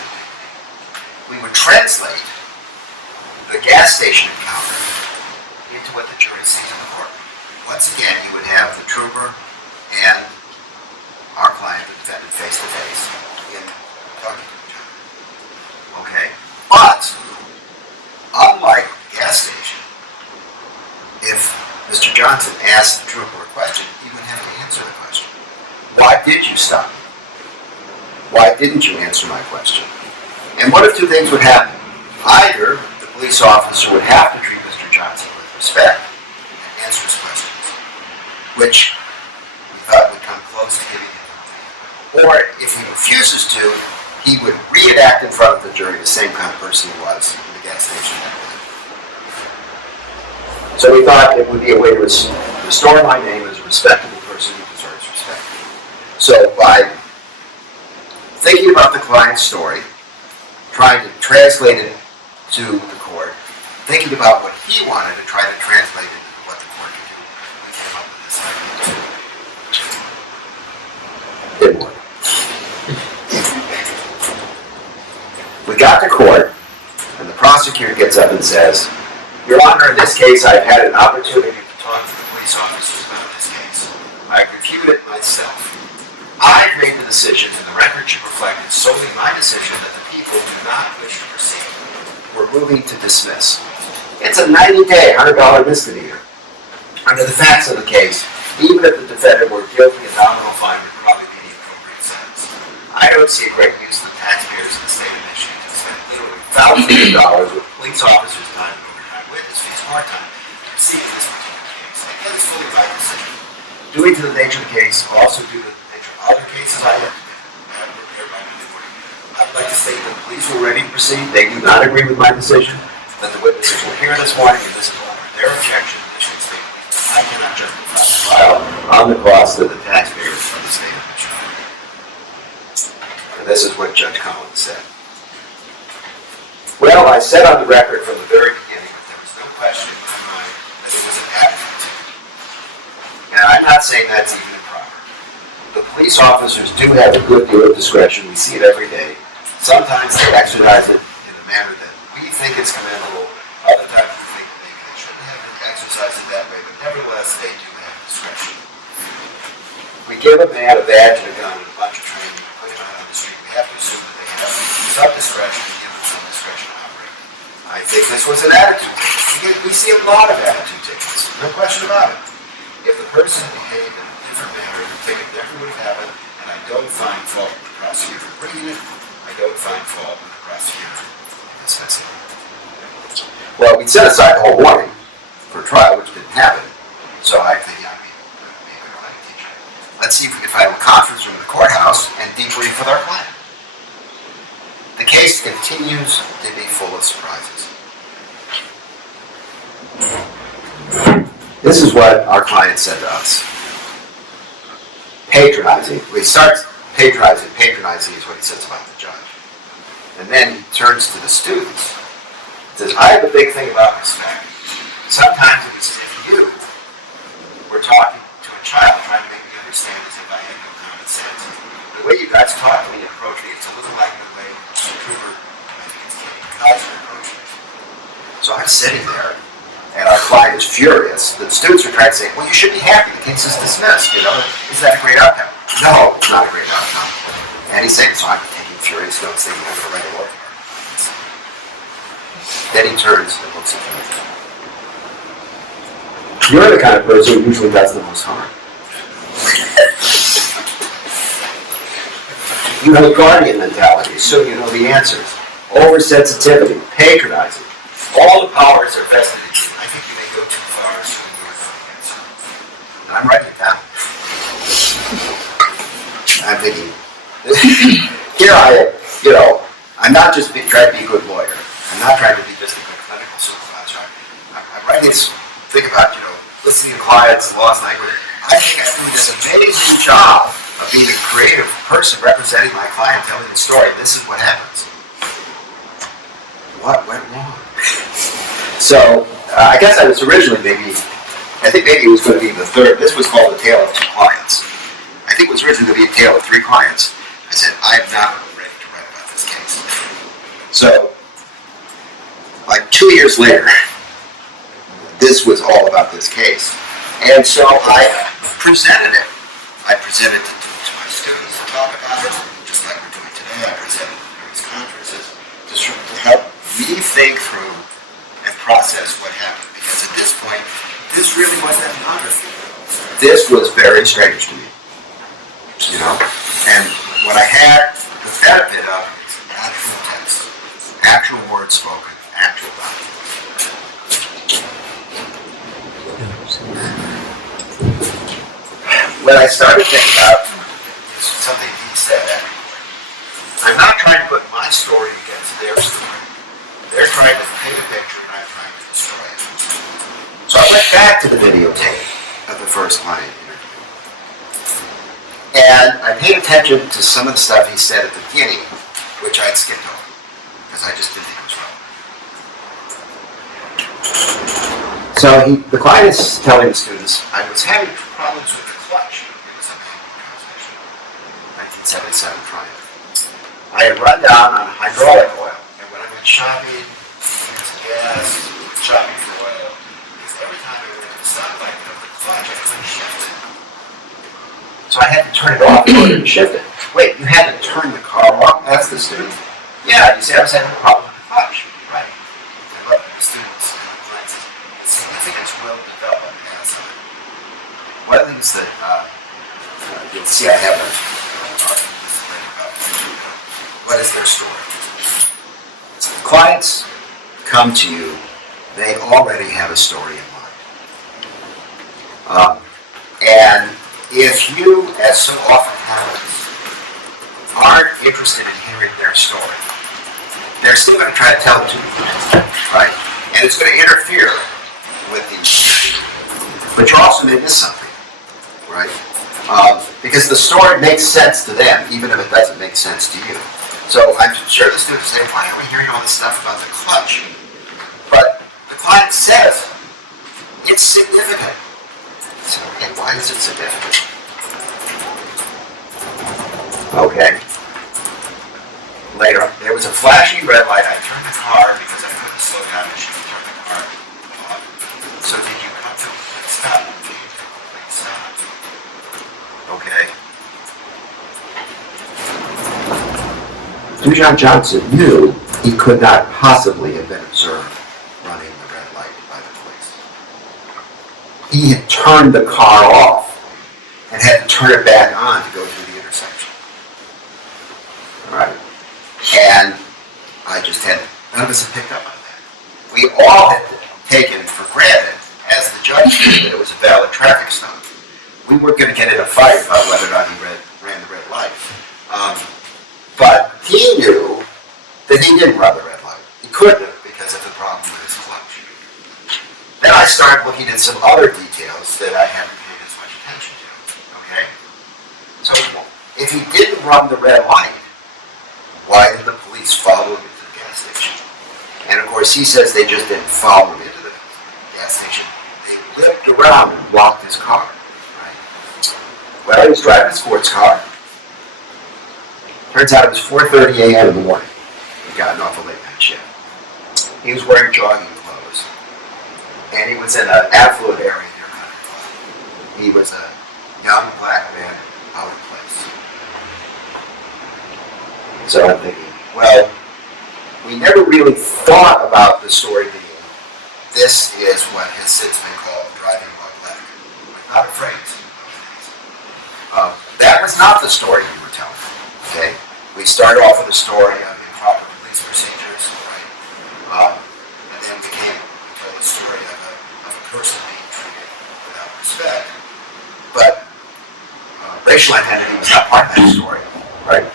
We would translate the gas station encounter into what the jury sees in the court. Once again, you would have the trooper and our client, the defendant, face to face in talking to each other. Okay? But, unlike the gas station, if Mr. Johnson asked the trooper a question, he would have to answer the question. Why did you stop me? Why didn't you answer my question? And one of two things would happen. Either the police officer would have to treat Mr. Johnson with respect and answer his questions, which we thought would come close to giving him. Or if he refuses to, he would reenact in front of the jury the same kind of person he was in the gas station that day. So we thought it would be a way to restore my name as a respectable person who deserves respect. So by thinking about the client's story, trying to translate it to the court, thinking about what he wanted to try to translate it into what the court could do, we came up with this idea. Didn't work. We got to court, and the prosecutor gets up and says, Your Honor, in this case, I've had an opportunity to talk to the police officers about this case. I've reviewed it myself. I've made the decision, and the record should reflect it's solely my decision that the people do not wish to proceed. We're moving to dismiss. It's a 90-day, $100 misdemeanor. Under the facts of the case, even if the defendant were guilty, a nominal fine would probably be the appropriate sentence. I don't see a great use of the taxpayers in the state of Michigan to spend literally thousands of dollars with police officers' time, overtime, witness fees, hard time, to proceed in this particular case. Again, it's fully my decision. Due to the nature of the case, also due to the nature of other cases I have prepared by the court, I'd like to state that the police were ready to proceed. They do not agree with my decision. That the witnesses were here this morning, and this is over their objection to Michigan State Police. I cannot justify the trial on the cost of the taxpayers of the state of Michigan. And this is what Judge Collins said. Well, I said on the record from the very beginning that there was no question in my mind that it was an attitude. And I'm not saying that's even improper. The police officers do have a good deal of discretion. We see it every day. Sometimes they exercise it in a manner that we think is commendable. Other times we think maybe they shouldn't have exercised it that way, but nevertheless, they do have discretion. We give a man a badge and a gun and a bunch of training, put him out on the street. We have to assume that they have some discretion to give him some discretion to operate. I think this was an attitude ticket. We see a lot of attitude tickets, no question about it. If the person behaved in a different manner, the ticket never would have happened, and I don't find fault with the prosecutor for bringing it. I don't find fault with the prosecutor in dismissing it. Well, we set aside the whole warning for trial, which didn't happen. So I think, debrief with our client. The case continues to be full of surprises. This is what our client said to us. Patronizing. He starts patronizing. Patronizing is what he says about the judge. And then he turns to the students. He says, I have a big thing about respect. Sometimes if you were talking to a child trying to make me understand as if I had no common sense, the way you guys talk to me and approach me, it's a little like the way Trooper, I think it's guys are approaching me. So I'm sitting there, and our client is furious. The students are trying to say, well, you should be happy. The case is dismissed. You know, is that a great outcome? No, it's not a great outcome. And he's saying, so I'm taking furious notes, thinking I'm going to work. Then he turns and looks at me. You're the kind of person who usually does the most harm. You have a guardian mentality, so you know the answers. Oversensitivity, patronizing. All the powers are vested in you. I think you may go too far, so you know the answer. And I'm writing it down. I'm thinking, here I am, I'm not just trying to be a good lawyer. I'm not trying to be just a good clinical supervisor. I'm writing this thing about, listening to clients, lost language. I think I'm doing this amazing job of being a creative person representing my client, telling the story. This is what happens. What went wrong? So, I guess I was originally I think maybe it was going to be the third. This was called The Tale of Two Clients. I think it was originally going to be A Tale of Three Clients. I said, I am not ready to write about this case. So, like 2 years later, this was all about this case. And so I presented it. I presented it to my students to talk about it, just like we're doing today. I presented it at various conferences just to help me think through and process what happened. Because at this point, this really wasn't ethnography. This was very strange to me. And what I had the benefit of is actual text, actual words spoken, actual documents. What I started thinking about is something he said. I'm not trying to put my story against their story. They're trying to paint a picture and I'm trying to destroy it. So I went back to the videotape of the first client interview. And I paid attention to some of the stuff he said at the beginning, which I'd skipped over, because I just didn't think it was relevant. So the client is telling the students, I was having problems with the clutch. It was a manual transmission, 1977 Triumph. I had run down on hydraulic oil, and when I went shopping, used gas, shopping for oil, because every time I went to the stoplight of the clutch, I couldn't shift it. So I had to turn it off in order to shift it. Wait, you had to turn the car off? Asked the student. Yeah, you see, I was having a problem with the clutch. Right. I love the students. Significance will develop as one of the things that you'll see I have an argument about what is their story. Clients come to you, they already have a story in mind. And if you, as so often happens, aren't interested in hearing their story, they're still going to try to tell it to you, right? And it's going to interfere with the, but you also may miss something, right? Because the story makes sense to them, even if it doesn't make sense to you. So I'm sure the students say, why are we hearing all this stuff about the clutch? But the client says, it's significant. So, okay, why is it significant? Okay. Later, there was a flashing red light. I turned the car because I couldn't slow down and she would turn the car off. So did you come to stop? Please stop. Okay. Dujon Johnson knew he could not possibly have been observed running the red light by the police. He had turned the car off and had to turn it back on to go through the intersection. All right. And I just had, none of us had picked up on that. We all had taken for granted, as the judge did, that it was a valid traffic stop. We weren't going to get in a fight about whether or not he ran the red light. he didn't run the red light. He couldn't have because of the problem with his clutch. Then I started looking at some other details that I hadn't paid as much attention to. Okay? So if he didn't run the red light, why did the police follow him into the gas station? And of course he says they just didn't follow him into the gas station. They whipped around and blocked his car. Right? Well, he was driving a sports car. Turns out it was 4:30 a.m. in the morning. He'd gotten off a late night shift. He was wearing jogging clothes. And he was in an affluent area near Country Club. He was a young black man out of place. So I'm thinking, well, we never really thought about the story being, this is what has since been called driving while black. We're not afraid of things. That was not the story we were telling. Okay? We start off with a story of improper police procedures, right? And then we told a story of a person being treated without respect. But racial identity was not part of that story, right?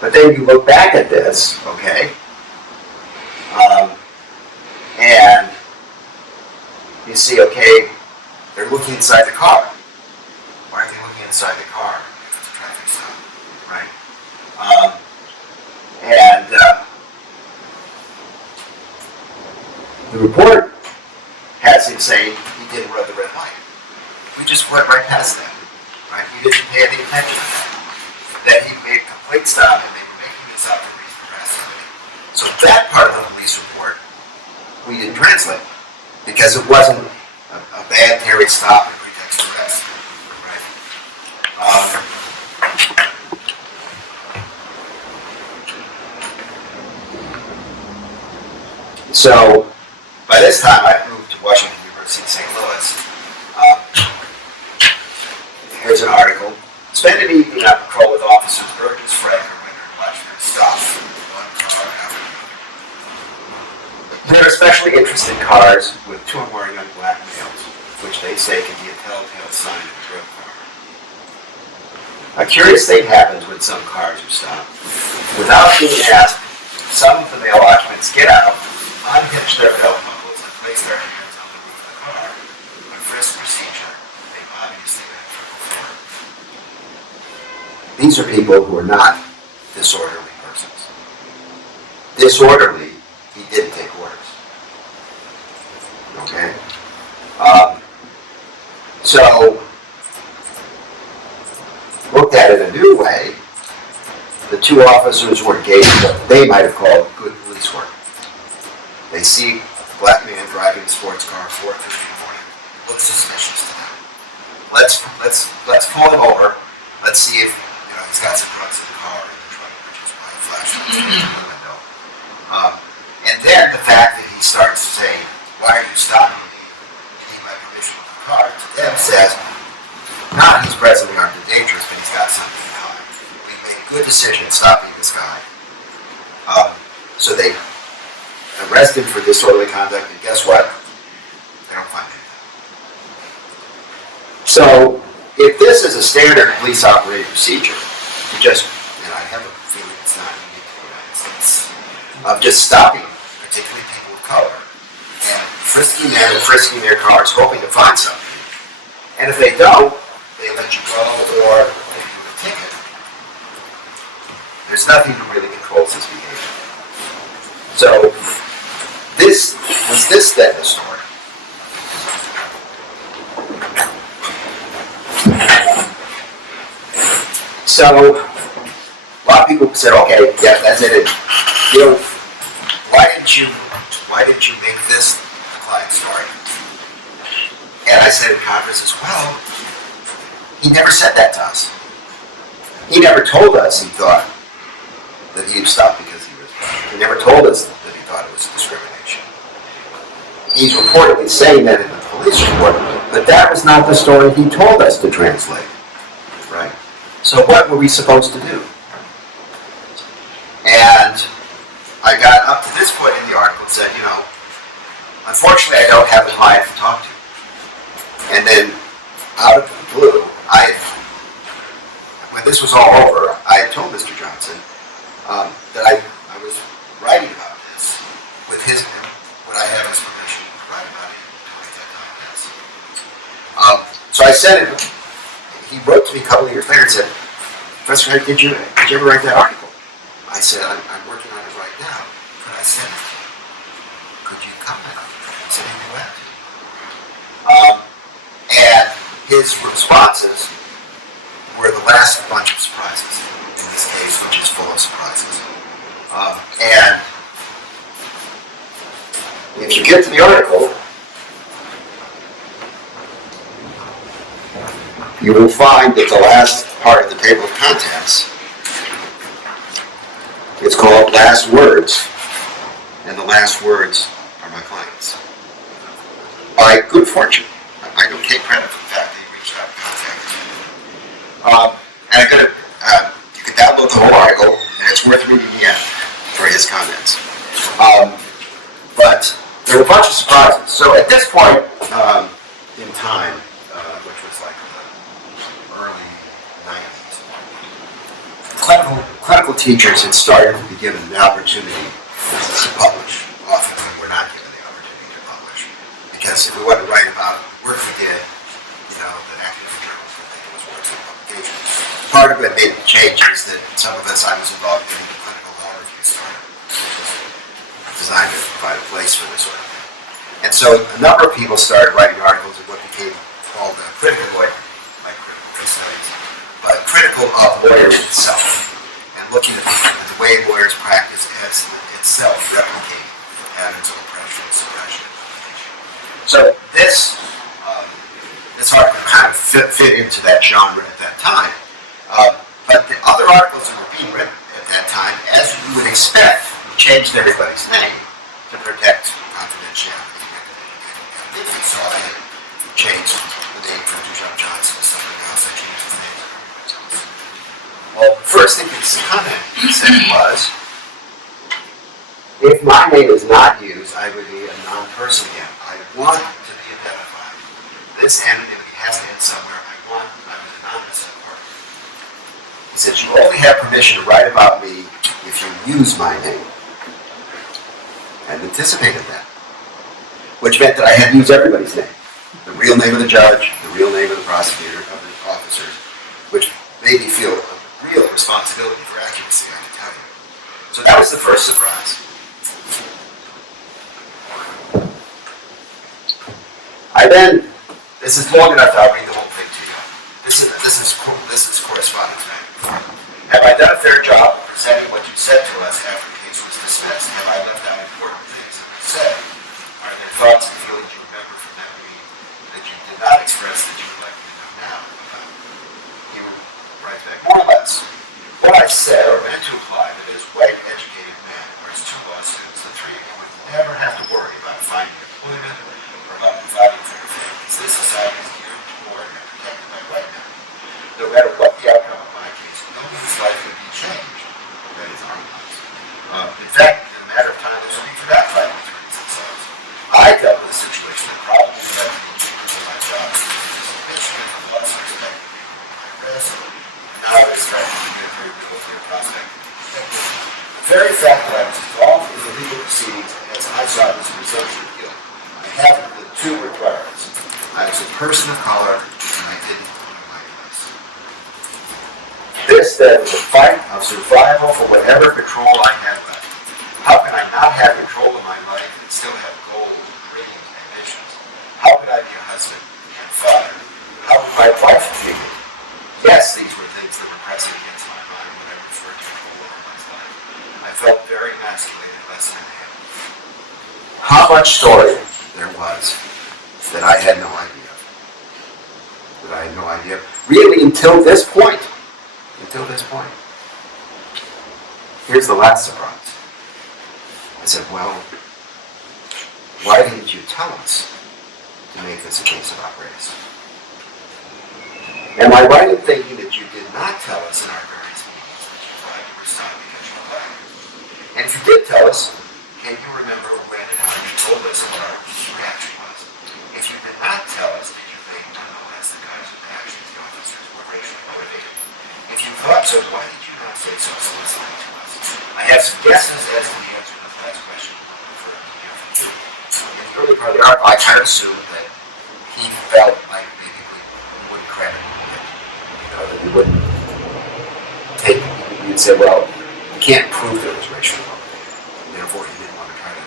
But then you look back at this, okay, and you see, okay, they're looking inside the car. Why are they looking inside the car? If it's a traffic stop, right? The report has him saying he didn't run the red light. We just went right past that, right? We didn't pay any attention to that. That he made a complete stop and they were making this up for reason for activity. So that part of the police report we didn't translate because it wasn't a bad Terry stop and pretext arrest, right? So by this time I moved to Washington University in St. Louis. Here's an article. Spend an evening on patrol with officers Burgess, Frank, or Winter and watch them stop. There are especially interesting cars with two or more young black males, which they say can be a telltale sign of a drug car. A curious thing happens when some cars are stopped. Without being asked, some of the male occupants get out, unhitch their belt buckles, and place their hands on the roof of the car. A frisk procedure, they obviously been before. These are people who are not disorderly persons. Disorderly, he didn't take orders. Okay? So, looked at it a new way, the two officers were engaged in what they might have called good police work. They see a black man driving a sports car at 4:30 in the morning. Looks suspicious to them. Let's pull him over. Let's see if he's got some drugs in the car in the trunk, which is why he flashlights in the window. And then the fact that he starts saying, "Why are you stopping me? You need my permission with the car," to them says, not he's presently armed and dangerous, but he's got something in mind. We made a good decision stopping this guy. So they arrest him for disorderly conduct, and guess what? They don't find anything. So, if this is a standard police operating procedure, I have a feeling it's not unique to the United States, of just stopping, particularly people of color, and frisking them and frisking their cars, hoping to find something. And if they don't, they let you go or they give you a ticket. There's nothing that really controls his behavior. So, was this then the story? So, a lot of people said, okay, yeah, that's it. Why didn't you make this the client story? And I said in conference as well, he never said that to us. He never told us he thought that he was stopped because he was black. He never told us that he thought it was discrimination. He's reportedly saying that in the police report, but that was not the story he told us to translate, right? So what were we supposed to do? And I got up to this point in the article and said, unfortunately I don't have a client to talk to. And then, out of the blue, when this was all over, I had told Mr. Johnson that I was writing about this with his, would I have his permission to write about it to write that kind of this. So I sent him, he wrote to me a couple of years later and said, Professor Head, did you ever write that article? I said, I'm working on it right now. Could I send it? Could you comment on it? He said he went. And his responses were the last bunch of surprises in this case, which is full of surprises. And if you get to the article, you will find that the last part of the table of contents is called Last Words, and the last words are my clients. By good fortune, I don't take credit for the fact that he reached out and contacted me. And you can download the whole article, and it's worth reading the end for his comments. But there were a bunch of surprises. So at this point in time, which was like the early 90s, clinical teachers had started to be given the opportunity to publish. Often we were not given the opportunity to publish. Because if we wanted to write about work we did, the academic journals would think it was worth of publication. Part of it made changes that some of us, I was involved in the clinical law review started, which was designed to provide a place for this sort of thing. And so a number of people started writing articles in what became called critical lawyer, like critical case studies, but critical of lawyers itself, and looking at the way lawyers practice as itself replicating patterns of oppression and suppression. So this article kind of fit into that genre at that time. But the other articles that were being written at that time, as you would expect, changed everybody's name to protect confidentiality. And then you saw that changed the name from Dujon Johnson to something else. They changed the name to Johnson. Well, the first thing his comment said was, if my name is not used, I would be a non-person again. I want to be identified. This anonymity has to end somewhere. I was anonymous at work. He says, you only have permission to write about me if you use my name. I anticipated that. Which meant that I had to use everybody's name. The real name of the judge, the real name of the prosecutor, of the officers, which made me feel a real responsibility for accuracy, I can tell you. So that was the first surprise. This is long enough, I'll read the whole thing to you. This is correspondence, man. Have I done a fair job presenting what you said to us after the case was dismissed? Have I left out important things that I said? Are there thoughts and feelings you remember from that meeting that you did not express that you would like me to know now about? He writes back, more or less. What I said or meant to imply that as white, educated men, or as two law students, the three of you would never have to worry about finding employment or about providing for your families. This society is geared toward and protected by white men. No matter what the outcome of my case, nobody's life would be changed. That is our lives. In fact, in a matter of time, there's only for that fight between themselves. I dealt with a situation that probably led me to lose my job. Suspicion of what's expected to be my risk. Now it's starting to be a very real clear prospect. The very fact that I was involved in the legal proceedings as I saw it as a presumption of guilt, I have the two requirements. I was a person of color, and I didn't own my place. This then was a fight of survival for whatever control I had left. How can I not have control of my life and still have goals, dreams, and ambitions? How could I be a husband and father? How would my wife treat me? Yes, these were things that were pressing against my mind when I referred to the whole of my life. I felt very emasculated less than I had. How much story there was that I had no idea of. That I had no idea of. Really, until this point. Until this point. Here's the last surprise. I said, well, why didn't you tell us to make this a case about race? Am I right in thinking that you did not tell us in our various meetings that you thought you were stopped because you were black? And if you did tell us, can you remember when and how you told us what our reaction was? If you did not tell us, did you think nonetheless the kinds of actions the officers were racially motivated? If you early part of the article, I kind of assumed that he felt like maybe we wouldn't credit him, that we wouldn't take, we'd say, well, you can't prove there was racial motivation. Therefore, he didn't want to try to,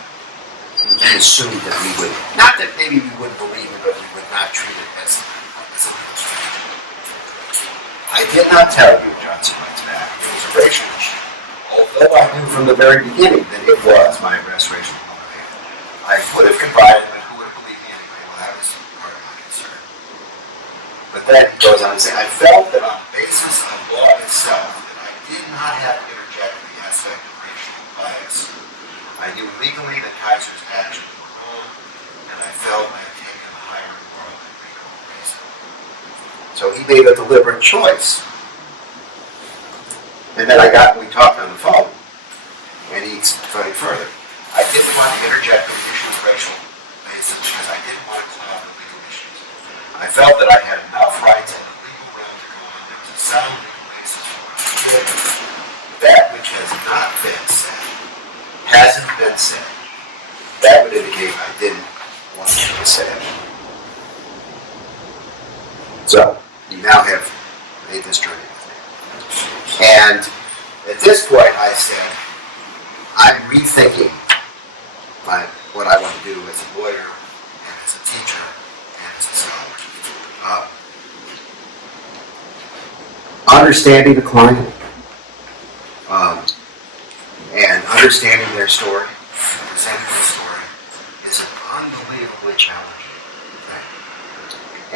he assumed that we would, not that maybe we wouldn't believe it, but we would not treat it as a illustration. I did not tell you, Johnson writes back, it was a racial issue. Although I knew from the very beginning that it was my restoration motivator. I would have confided, but who would believe me anyway? Well, that was part of my concern. But then he goes on to say, I felt that on the basis of law itself, that I did not have to interject the aspect of racial bias. I knew legally that Kaiser's actions were wrong, and I felt I had taken a higher moral and legal reason. So he made a deliberate choice. And then we talked on the phone, and he explained further. I didn't want to interject the issue of racial basis because I didn't want to cloud the legal issues. I felt that I had enough rights in the legal realm to go on. There was a sound legal basis for what I did. That which has not been said, hasn't been said, that would indicate I didn't want you to say it. So, you now have made this journey. And at this point, I said, I'm rethinking what I want to do as a lawyer, and as a teacher, and as a scholar. Understanding the client, and understanding their story, presenting their story, is an unbelievably challenging thing,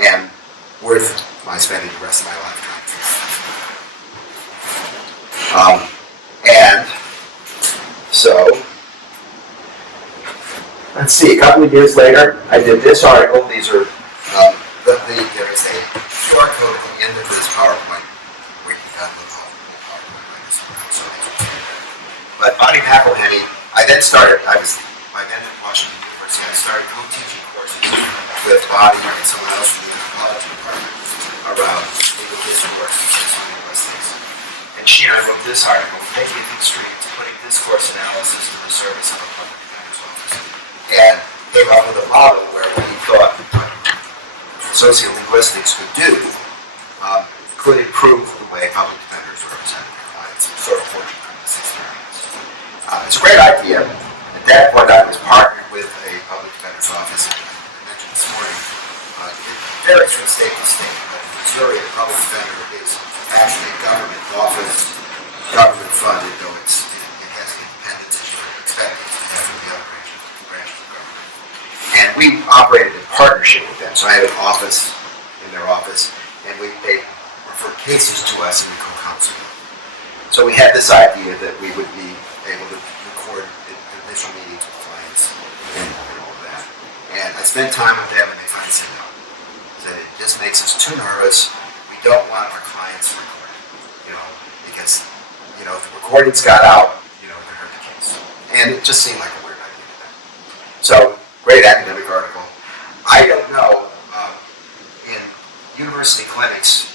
and worth my spending the rest of my life trying to figure out. And so, let's see, a couple of years later, I did this article. These are, there is a QR code at the end of this PowerPoint where you got the PowerPoint links. But Bonnie McElhenney, I then started, by then at Washington University, I started co-teaching courses with Bonnie and someone else from the anthropology department around legal discourse and linguistics. And she and I wrote this article, Making It Extremes, Putting Discourse Analysis to the Service of a Public Defender's Office. And came up with a model where we thought sociolinguistics could improve the way public defenders represent their clients, sort of working from this experience. It's a great idea. At that point, I was partnered with a public defender's office, and I mentioned this morning, it varies from state to state, but in Missouri, a public defender is actually a government office, government funded, though it has independence as you would expect it to have from the other branches of government. And we operated in partnership with them. So I had an office in their office, and they referred cases to us and we co-counsel them. So we had this idea that we would be able to record initial meetings with clients and all of that. And I spent time with them, and they finally said no. Said it just makes us too nervous. We don't want our clients recorded, because if the recordings got out, it could hurt the case. And it just seemed like a weird idea to them. So, great academic article. I don't know, in university clinics,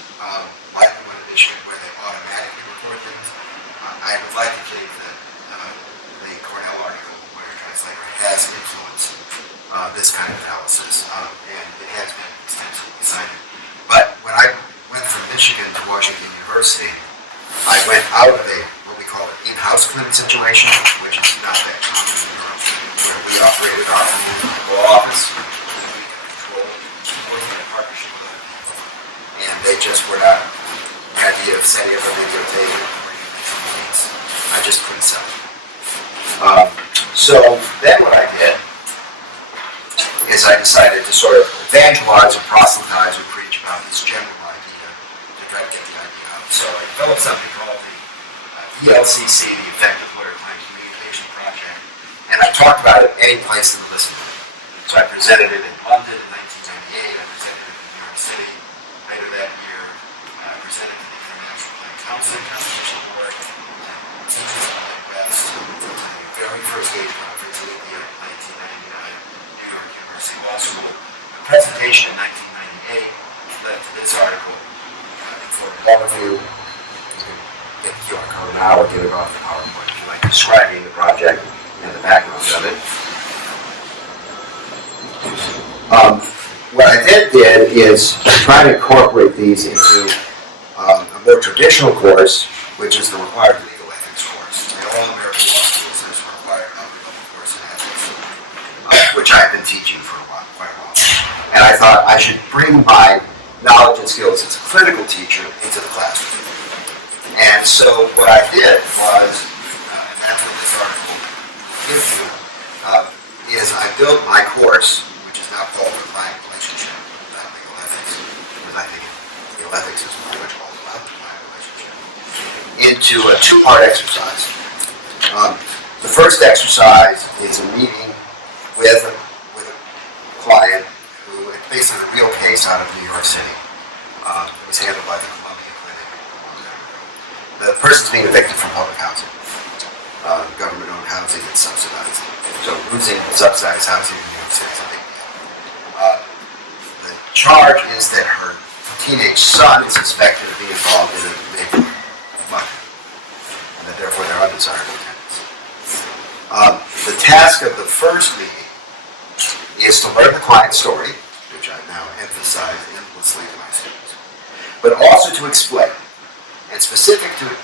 like the one in Michigan, where they automatically record things, I would like to think that the Cornell article, where a translator has influenced this kind of analysis, and it has been extensively cited. But when I went from Michigan to Washington University, I went out of what we call an in-house clinic situation, which is not that common in Europe, where we operated our own law office, and we could control working in partnership with other people. And they just were not, the idea of setting up a videotape and bringing in meetings, I just couldn't sell it. So then what I did is I decided to sort of evangelize or proselytize or preach about this general idea to try to get the idea out. So I developed something called the ELCC, the Effective Lawyer-Client Communication Project, and I talked about it any place in the listen. So I presented it in London in 1998, I presented it in New York City. Later that year, I presented it to the International Client Counseling Constitutional Board, teachers in the West, the very first gate conference in India in 1999, New York University Law School. A presentation in 1998 led to this article for all of you. Get the QR code now or get it off the PowerPoint if you like, describing the project and the background of it. then did is try to incorporate these into a more traditional course, which is the required legal ethics course. In all American law schools, there's a required upper-level course in ethics, which I've been teaching for quite a while. And I thought I should bring my knowledge and skills as a clinical teacher into the classroom. And so what I did was, and that's what this article gives you, is I built my course, which is now called the Client Relationship, not legal ethics, because I think legal ethics is pretty much all about the client relationship, into a two-part exercise. The first exercise is a meeting with a client who, based on a real case out of New York City, it was handled by the Columbia Clinic. The person's being evicted from public housing. Government-owned housing is subsidized. So losing subsidized housing in New York City is a big deal. The charge is that her teenage son is suspected of being involved in a neighborhood mugging, and that therefore they're undesirable tenants. The task of the first meeting is to learn the client's story, which I now emphasize endlessly to my students, but also to explain, and specifically to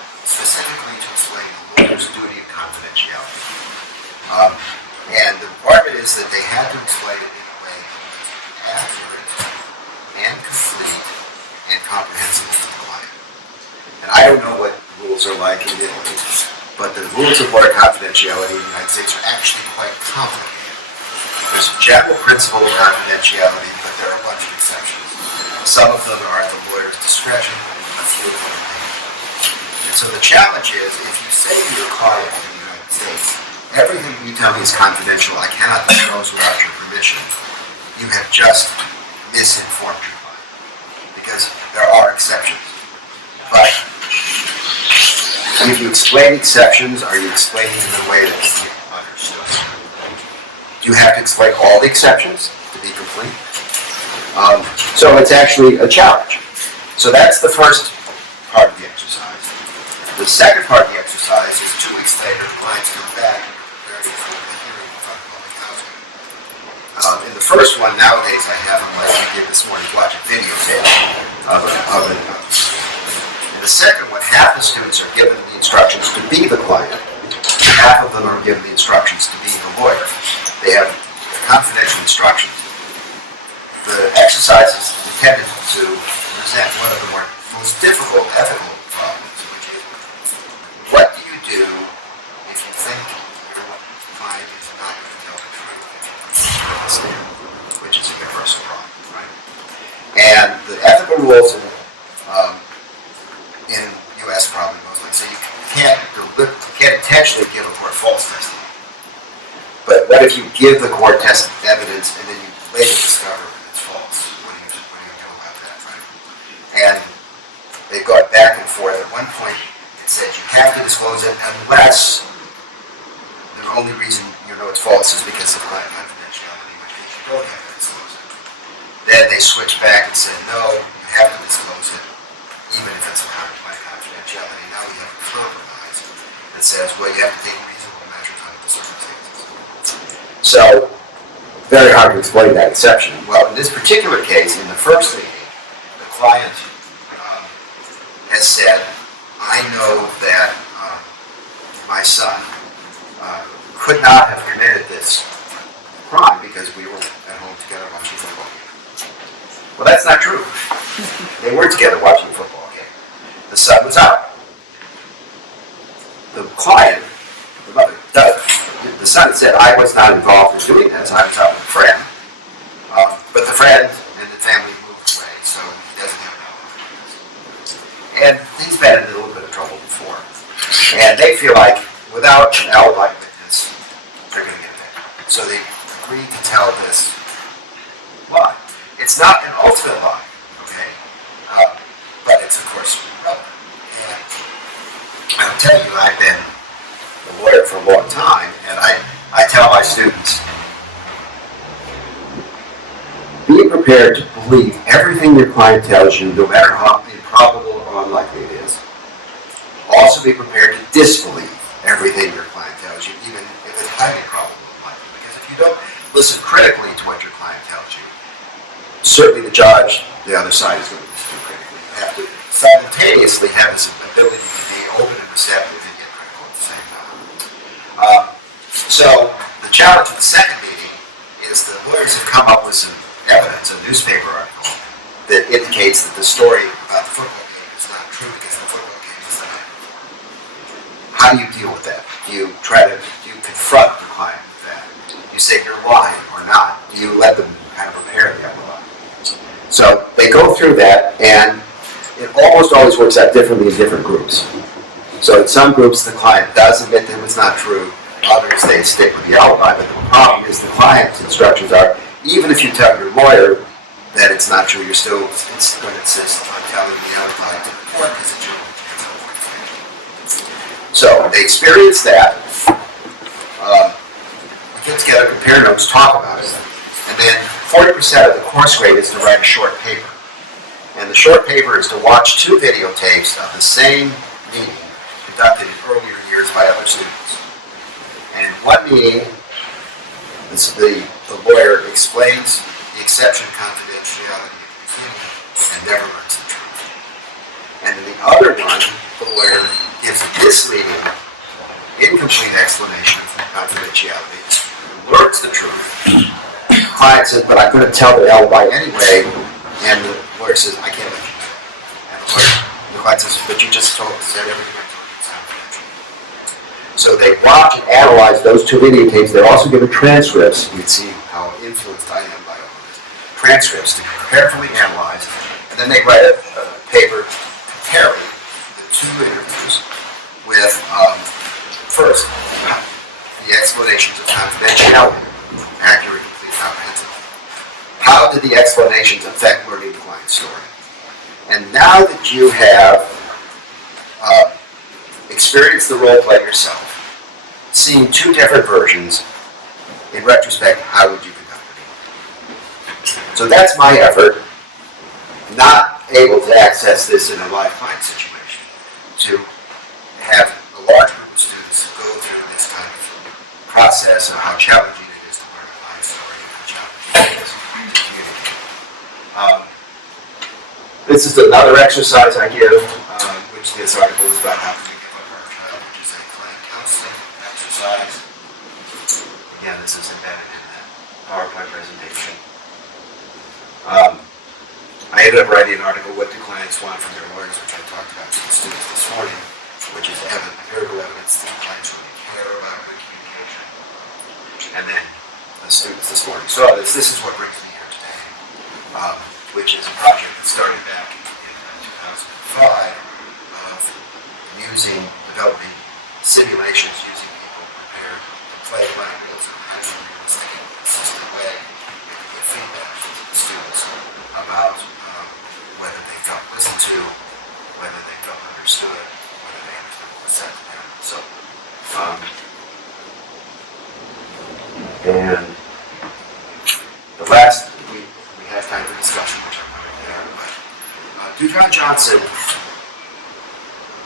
explain the lawyer's duty of confidentiality. And the requirement is that they had to explain it in a way that was accurate and complete and comprehensive to the client. And I don't know what rules are like in Italy, but the rules of lawyer confidentiality in the United States are actually quite complicated. There's a general principle of confidentiality, but there are a bunch of exceptions. Some of them are at the lawyer's discretion, a few of them are not. And so the challenge is, if you say to your client in the United States, everything you tell me is confidential, I cannot disclose without your permission, you have just misinformed your client. Because there are exceptions. But if you explain exceptions, are you explaining in a way that can be understood? Do you have to explain all the exceptions to be complete? So it's actually a challenge. So that's the first part of the exercise. The second part of the exercise is 2 weeks later, the clients come back and are preparing for the hearing in front of public housing. In the first one, nowadays, I have them like I did this morning, watch a videotape of it. In the second one, half the students are given the instructions to be the client. Half of them are given the instructions to be the lawyer. They have confidential instructions. The exercise is intended to present one of the most difficult ethical problems, which is, what do you do if you think your client is not going to tell the truth, which is a universal problem, right? And the ethical rules in U.S. probably mostly say you can't intentionally give a court false testimony. But what if you give the court test evidence and then you later discover it's false? What do you do about that, right? And they got back and forth. At one point, it said you have to disclose it unless the only reason you know it's false is because of client confidentiality, which means you don't have to disclose it. Then they switched back and said, no, you have to disclose it, even if it's a client confidentiality. Now we have a compromise that says, well, you have to take reasonable measures under the circumstances. So, very hard to explain that exception. Well, in this particular case, in the first meeting, the client has said, I know that my son could not have committed this crime because we were at home together watching a football game. Well, that's not true. They weren't together watching a football game. The son was out. The client, the mother, the son said, I was not involved in doing this. I was out with a friend. But the friend and the family moved away, so he doesn't have knowledge. And he's been in a little bit of trouble before. And they feel like without an alibi witness, they're going to get evicted. So they agree to tell this lie. It's not an ultimate lie, okay? But it's, of course, relevant. And I'll tell you, I've been a lawyer for a long time, and I tell my students, be prepared to believe everything your client tells you, no matter how improbable or unlikely it is. Also be prepared to disbelieve everything your client tells you, even if it's highly probable or unlikely. Because if you don't listen critically to what your client tells you, certainly the judge, the other side is going to listen to critically. You have to simultaneously have this ability to be open and receptive and get critical at the same time. So the challenge with the second meeting is the lawyers have come up with some evidence, a newspaper article, that indicates that the story about the football game is not true because the football game is the night before. How do you deal with that? Do you confront the client with that? Do you say you're lying or not? Do you let them kind of prepare the other lie? So they go through that, and it almost always works out differently in different groups. So in some groups, the client does admit that it was not true. Others, they stick with the alibi. But the problem is the client's instructions are, even if you tell your lawyer that it's not true, you're still going to insist on telling the alibi to the court because it's your own. So they experience that. We get together, compare notes, talk about it. And then 40% of the course grade is to write a short paper. And the short paper is to watch 2 videotapes of the same meeting conducted in earlier years by other students. And one meeting, the lawyer explains the exception, confidentiality, and never learns the truth. And in the other one, the lawyer gives a misleading, incomplete explanation of confidentiality, learns the truth. The client says, but I'm going to tell the alibi anyway, and the lawyer says, I can't let you know. And the client says, but you just said everything I told you was confidential. So they watch and analyze those 2 videotapes. They're also given transcripts. You can see how influenced I am by all this. Transcripts to carefully analyze, and then they write a paper comparing the 2 interviews with, first, the explanations of confidentiality, accurate, complete, comprehensive. How did the explanations affect learning the client's story? And now that you have experienced the role play yourself, seeing 2 different versions, in retrospect, how would you conduct it? So that's my effort, not able to access this in a live client situation, to have a large group of students go through this kind of process of how challenging it is to learn a client story and how challenging it is to communicate. This is another exercise I give, which this article is about how to make a child, which is a client counseling exercise. Again, this is embedded in that PowerPoint presentation. I ended up writing an article, What Do Clients Want from Their Lawyers, which I talked about to the students this morning, which is empirical evidence that clients really care about good communication. And then the students this morning saw this. This is what brings me here today, which is a project that started back in 2005 of developing simulations using people prepared to play like this in a realistic, consistent way with good feedback to the students about whether they felt listened to, whether they felt understood, whether they understood what was said to them. So, and the last, we have time for discussion, which I'm going to get out of, but Dujon Johnson,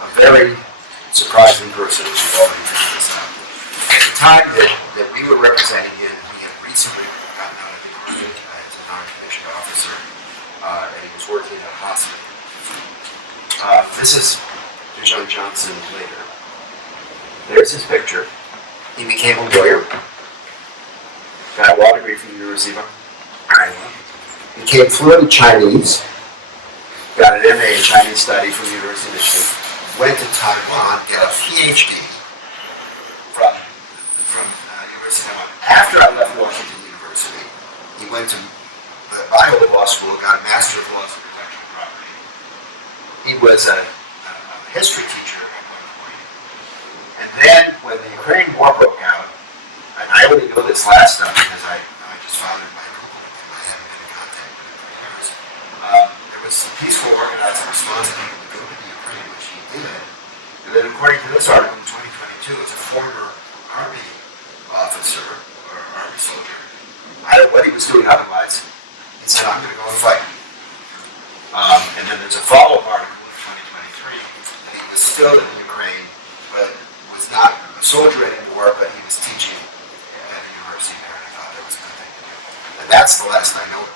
a very surprising person, as you've already figured this out. At the time that we were representing him, he had recently gotten out of the Army as a non-commissioned officer, and he was working at a hospital. This is Dujon Johnson later. There's his picture. He became a lawyer. Got a law degree from the University of Iowa. Became fluent in Chinese. Got an MA in Chinese study from the University of Michigan. Went to Taiwan, got a PhD from University of Taiwan. After I left Washington University, he went to the Iowa Law School, got a Master of Laws in Intellectual Property. He was a history teacher at one point. And then when the Ukraine War broke out, and I only know this last stuff because I just found it in my Google, and I haven't been in contact with him for years. There was a peaceful organizing response to people to go to the Ukraine, which he did. And then according to this article in 2022, as a former Army officer or Army soldier, I don't know what he was doing otherwise. He said, I'm going to go and fight. And then there's a follow-up article in 2023 that he was still in Ukraine, but was not a soldier anymore, but he was teaching at a university there, and I thought there was nothing to do. And that's the last I know of